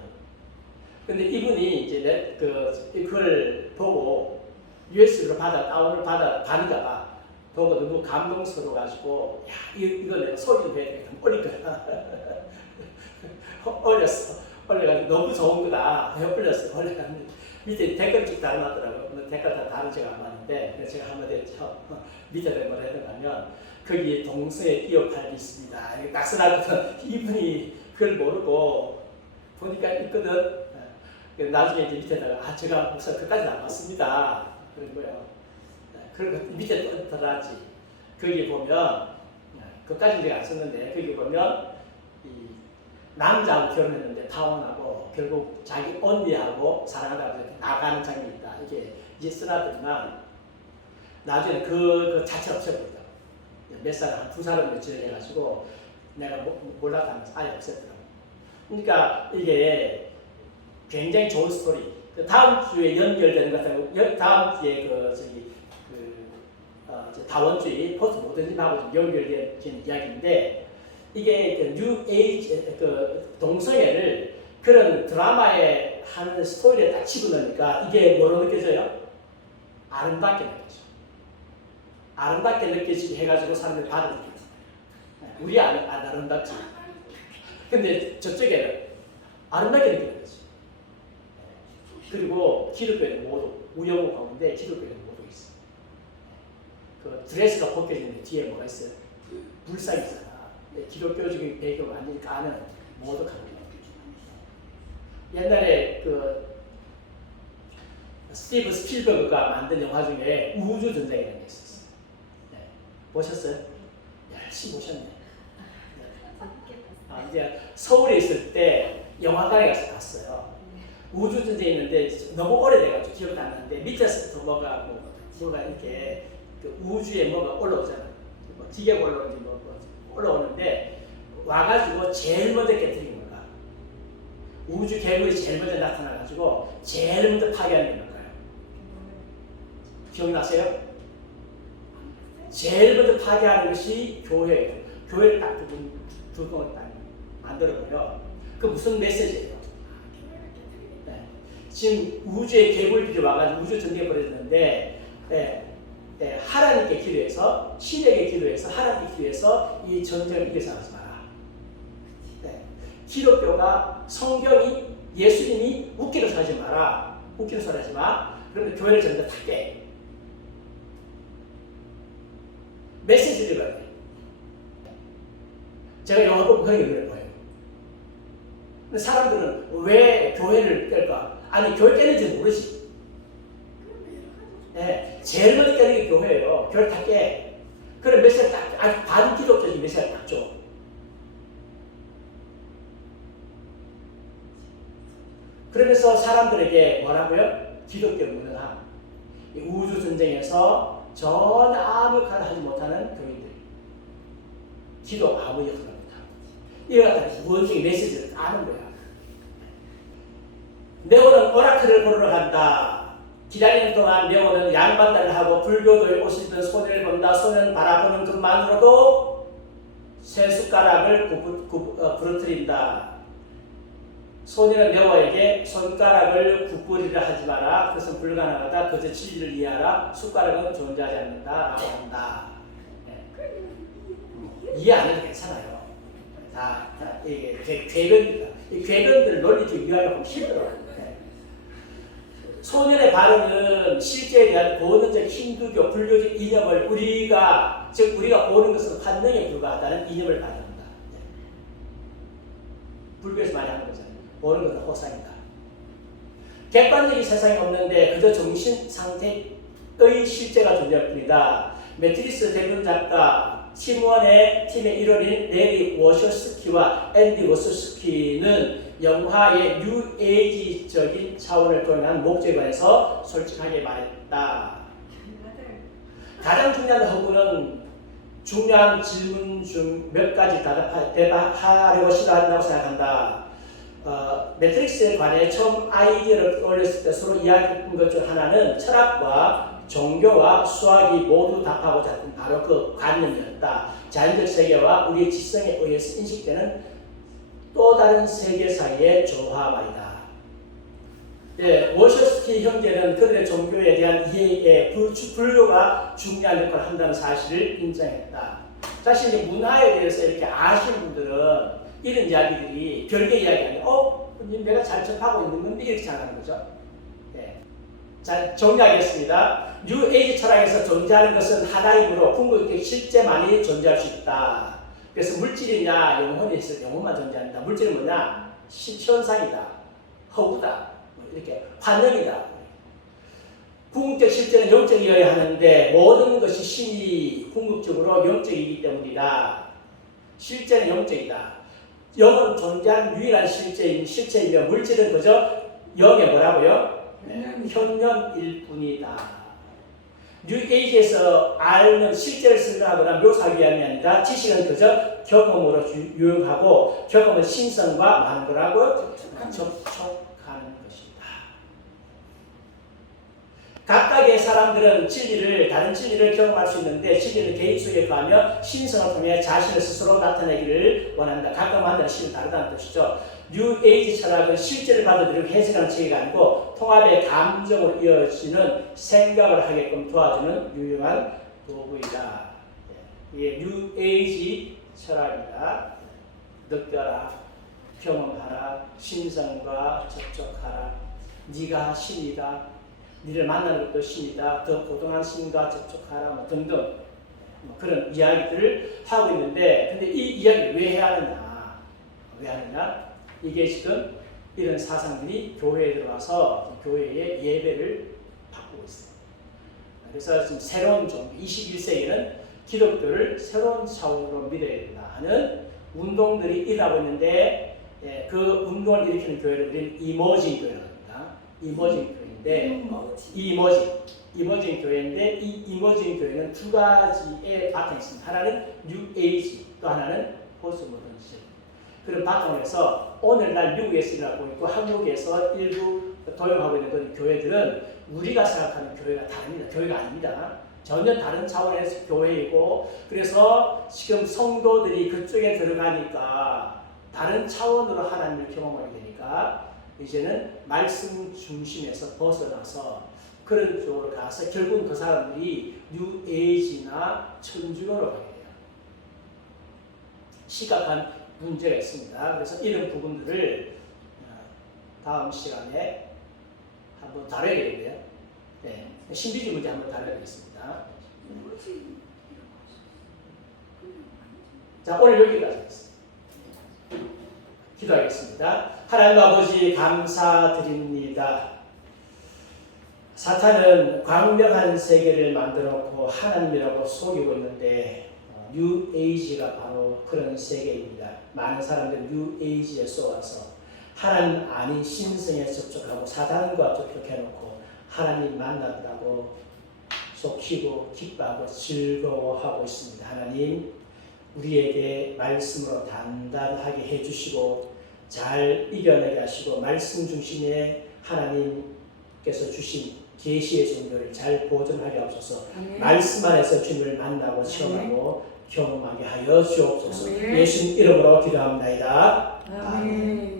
근데 이분이 이제 그걸 보고 USB로 다운을 받은가 봐. 보고 너무 감동스러워가지고 이거 내가 소리 좀 해야겠다. 올릴 거야. 올려가지고 너무 좋은 거다. 올렸어. 올려가지고 밑에 댓글 쭉 달아놨더라고요. 댓글 다 다른 제가 안 봤는데 그래서 제가 한마디 밑에 뭐라 했는가 하면 거기에 동서에 이어팔이 있습니다. 딱 써놨거든. 이분이 그걸 모르고 보니까 있거든. 나중에 이제 밑에다가 제가 목사 그까지는 안 봤습니다. 그런 거예요. 그리고 밑에 들어갔지. 거기 보면 그까지 내가 안 썼는데 거기 보면 이 남자하고 결혼했는데 타혼하고 결국 자기 언니하고 사랑하다고 이렇게 나가는 장면이 있다. 이게 이제 쓰나들지만 나중에 그 자체 없애버리다. 몇 사람, 한 두 사람을 진행해가지고 내가 몰랐다면서 아예 없앴더라고. 그러니까 이게 굉장히 좋은 스토리. 그 다음 주에 연결되는 것 같아요. 다음 주에 이제 다원주의 포스트 모더니즘하고 연결된 이야기인데 이게 그 뉴 에이지 그 동성애를 그런 드라마에 하는 스토리에 딱 집어넣으니까 이게 뭐로 느껴져요? 아름답게 느껴져. 아름답게 느껴지게 해가지고 사람들이 받아들여요. 우리 안 아름답지. 근데 저쪽에는 아름답게 느껴져요. 그리고 기독교에는 모두 우영우 가운데 기독교에는 모두 있어. 그 드레스가 벗겨지는데 뒤에 뭐가 있어요? 불상이 있잖아. 기독교적인 배경 아니니까 아는 모두 가는 옛날에 그 스티브 스필버그가 만든 영화 중에 우주 전쟁이라는 게 있었어요. 네. 보셨어요? 열심히 보셨네. 이제 서울에 있을 때 영화관에 가서 봤어요. 우주 전쟁이 있는데 너무 오래돼가지고 기억도 안 나는데 밑에서부터 뭐가 이렇게 그 우주에 뭐가 올라오잖아. 뭐 기계가 올라오는지 뭐 올라오는데 와가지고 제일 먼저 깨뜨린 건가? 우주 괴물이 제일 먼저 나타나가지고 제일 먼저 파괴하는 게 뭘까요? 기억나세요? 제일 먼저 파괴하는 것이 교회예요. 교회를 딱 두 동을 딱 만들어버려. 그 무슨 메시지예요? 네. 지금 우주의 괴물들이 와가지고 우주 전쟁이 벌어졌는데 하나님께 기도해서 신에게 기도해서 하나님께 기도해서 이 전쟁을 이겨서 하지 마라. 네. 기독교가 성경이 예수님이 웃기는 소리 하지 마라. 웃기는 소리 하지 마. 그러면 교회를 전부 다 깨. 메시지를 봐야 돼. 제가 영화 보고 그런 얘기를 해요. 근데 사람들은 왜 교회를 깰까? 아니 교회 깨는지 모르지. 네, 제일 먼저 깨는 게 교회예요. 교회 다 깨. 그런 메시지 딱 아주 반기독적인 메시지를 딱 줘. 그러면서 사람들에게 뭐라고요? 기독교 무능함. 우주 전쟁에서 전혀 아무 역할을 하지 못하는 교인들. 기도 아무 역할을 못하고. 이와 같은 기본적인 메시지를 아는 거야. 네오는 오라클을 보러 간다. 기다리는 동안 네오는 양반다를 하고 불교도에 오시던 소년을 본다. 소년을 바라보는 것만으로도 세 숟가락을 부러뜨린다. 소년은 네오에게 손가락을 굽부리라 하지 마라. 그것은 불가능하다. 그저 진리를 이해하라. 숟가락은 존재하지 않는다. 라고 한다. 네. 이해 안 해도 괜찮아요. 이게 궤변입니다. 이 궤변들을 논리적으로 이해하려고 하면 힘들어요. 네. 소년의 발언은 실제에 대한 본원적 힌두교, 불교적 이념을 우리가 보는 것은 판명에 불과하다는 이념을 발휘한다. 네. 불교에서 많이 하는 거잖아요. 보는 것은 호상이다. 객관적인 세상이 없는데 그저 정신 상태의 실제가 존재할 뿐이다. 매트리스 대부분 작가 팀원의 팀의 일원인 레리 워셔스키와 앤디 워셔스키는 영화의 뉴에이지적인 차원을 도용한 목적에 관해서 솔직하게 말했다. 가장 중요한 허구는 중요한 질문 중 몇 가지 대답하려고 시도한다고 생각한다. 매트릭스에 관해 처음 아이디어를 떠올렸을 때 서로 이야기했던 것 중 하나는 철학과 종교와 수학이 모두 답하고자 했던 바로 그 관념이었다. 자연적 세계와 우리의 지성에 의해서 인식되는 또 다른 세계 사이의 조화말이다. 네, 워셔스키 형제는 그들의 종교에 대한 이해에 불교가 중요한 역할을 한다는 사실을 인정했다. 사실 이제 문화에 대해서 이렇게 아시는 분들은 이런 이야기들이 별개 이야기 아니에요. 내가 잘 접하고 있는 건데 이렇게 생각하는 거죠. 네. 자, 정리하겠습니다. 뉴에이지 철학에서 존재하는 것은 하나이므로 궁극적으로 실제만이 존재할 수 있다. 그래서 물질이냐 영혼이 있어 영혼만 존재한다. 물질은 뭐냐? 현상이다. 허구다. 이렇게 환영이다. 궁극적 실제는 영적이어야 하는데 모든 것이 신이 궁극적으로 영적이기 때문이다. 실제는 영적이다. 영은 존재한 유일한 실체이며 물질은 그저 영의 뭐라고요? 현면일 뿐이다. 뉴에이지에서 알는 실제를 설명하거나 묘사하기 위함이 아니라 지식은 그저 경험으로 유용하고 경험은 신성과 많은 거라고 접촉하는 것이다. 각각의 사람들은 다른 진리를 경험할 수 있는데 진리는 개인 속에 가며 신성을 통해 자신을 스스로 나타내기를 원한다. 각각 만드는 신은 다르다는 뜻이죠. 뉴에이지 철학은 실제를 받아들이고 해석하는 체계가 아니고 통합의 감정으로 이어지는 생각을 하게끔 도와주는 유용한 도구이다. 이게 뉴에이지 철학이다. 느껴라, 경험하라, 신성과 접촉하라. 네가 신이다. 네를 만나는 것도 신이다. 더 고등한 신과 접촉하라. 뭐 등등 그런 이야기들을 하고 있는데, 근데 이 이야기를 왜 해야 하느냐? 왜 하느냐? 이게 지금 이런 사상들이 교회에 들어와서 교회의 예배를 바꾸고 있어요. 그래서 지금 새로운 종교, 21세기에는 기독교를 새로운 차원으로 믿어야 된다 하는 운동들이 일어나고 있는데, 그 운동을 일으키는 교회를 우리는 이머징 교회라고 합니다. 이머징 교회인데, 이머징 교회인데, 이 이머징 교회는 두 가지의 바탕이 있습니다. 하나는 뉴에이지, 또 하나는 포스모더니즘. 그런 바탕을 해서 오늘날 미국에서 일어나고 있고 한국에서 일부 도용하고 있는 그런 교회들은 우리가 생각하는 교회가 다릅니다. 교회가 아닙니다. 전혀 다른 차원에서 교회이고, 그래서 지금 성도들이 그쪽에 들어가니까 다른 차원으로 하나님을 경험하게 되니까 이제는 말씀 중심에서 벗어나서 그런 쪽으로 가서 결국은 그 사람들이 뉴에이지나 천주교로 가게 돼요. 심각한 문제가 있습니다. 그래서 이런 부분들을 다음 시간에 한번 다뤄야 되겠네요. 네, 신비주의 문제 한번 다뤄야 되겠습니다. 자, 오늘 여기까지 하겠습니다. 기도하겠습니다. 하나님 아버지 감사드립니다. 사탄은 광명한 세계를 만들어놓고 하나님이라고 속이고 있는데 뉴에이지가 바로 그런 세계입니다. 많은 사람들이 뉴에이지에 쏘아서 하나님 아닌 신성에 접촉하고 사단과 접촉해놓고 하나님 만났다고 속히고 기뻐하고 즐거워하고 있습니다. 하나님 우리에게 말씀으로 단단하게 해주시고 잘 이겨내게 하시고 말씀 중심의 하나님께서 주신 계시의 종교를 잘 보존하게 하옵소서. 말씀 안에서 주님을 만나고 체험하고 경험하게 하여 주옵소서. 예수님 이름으로 기도합니다. 아멘.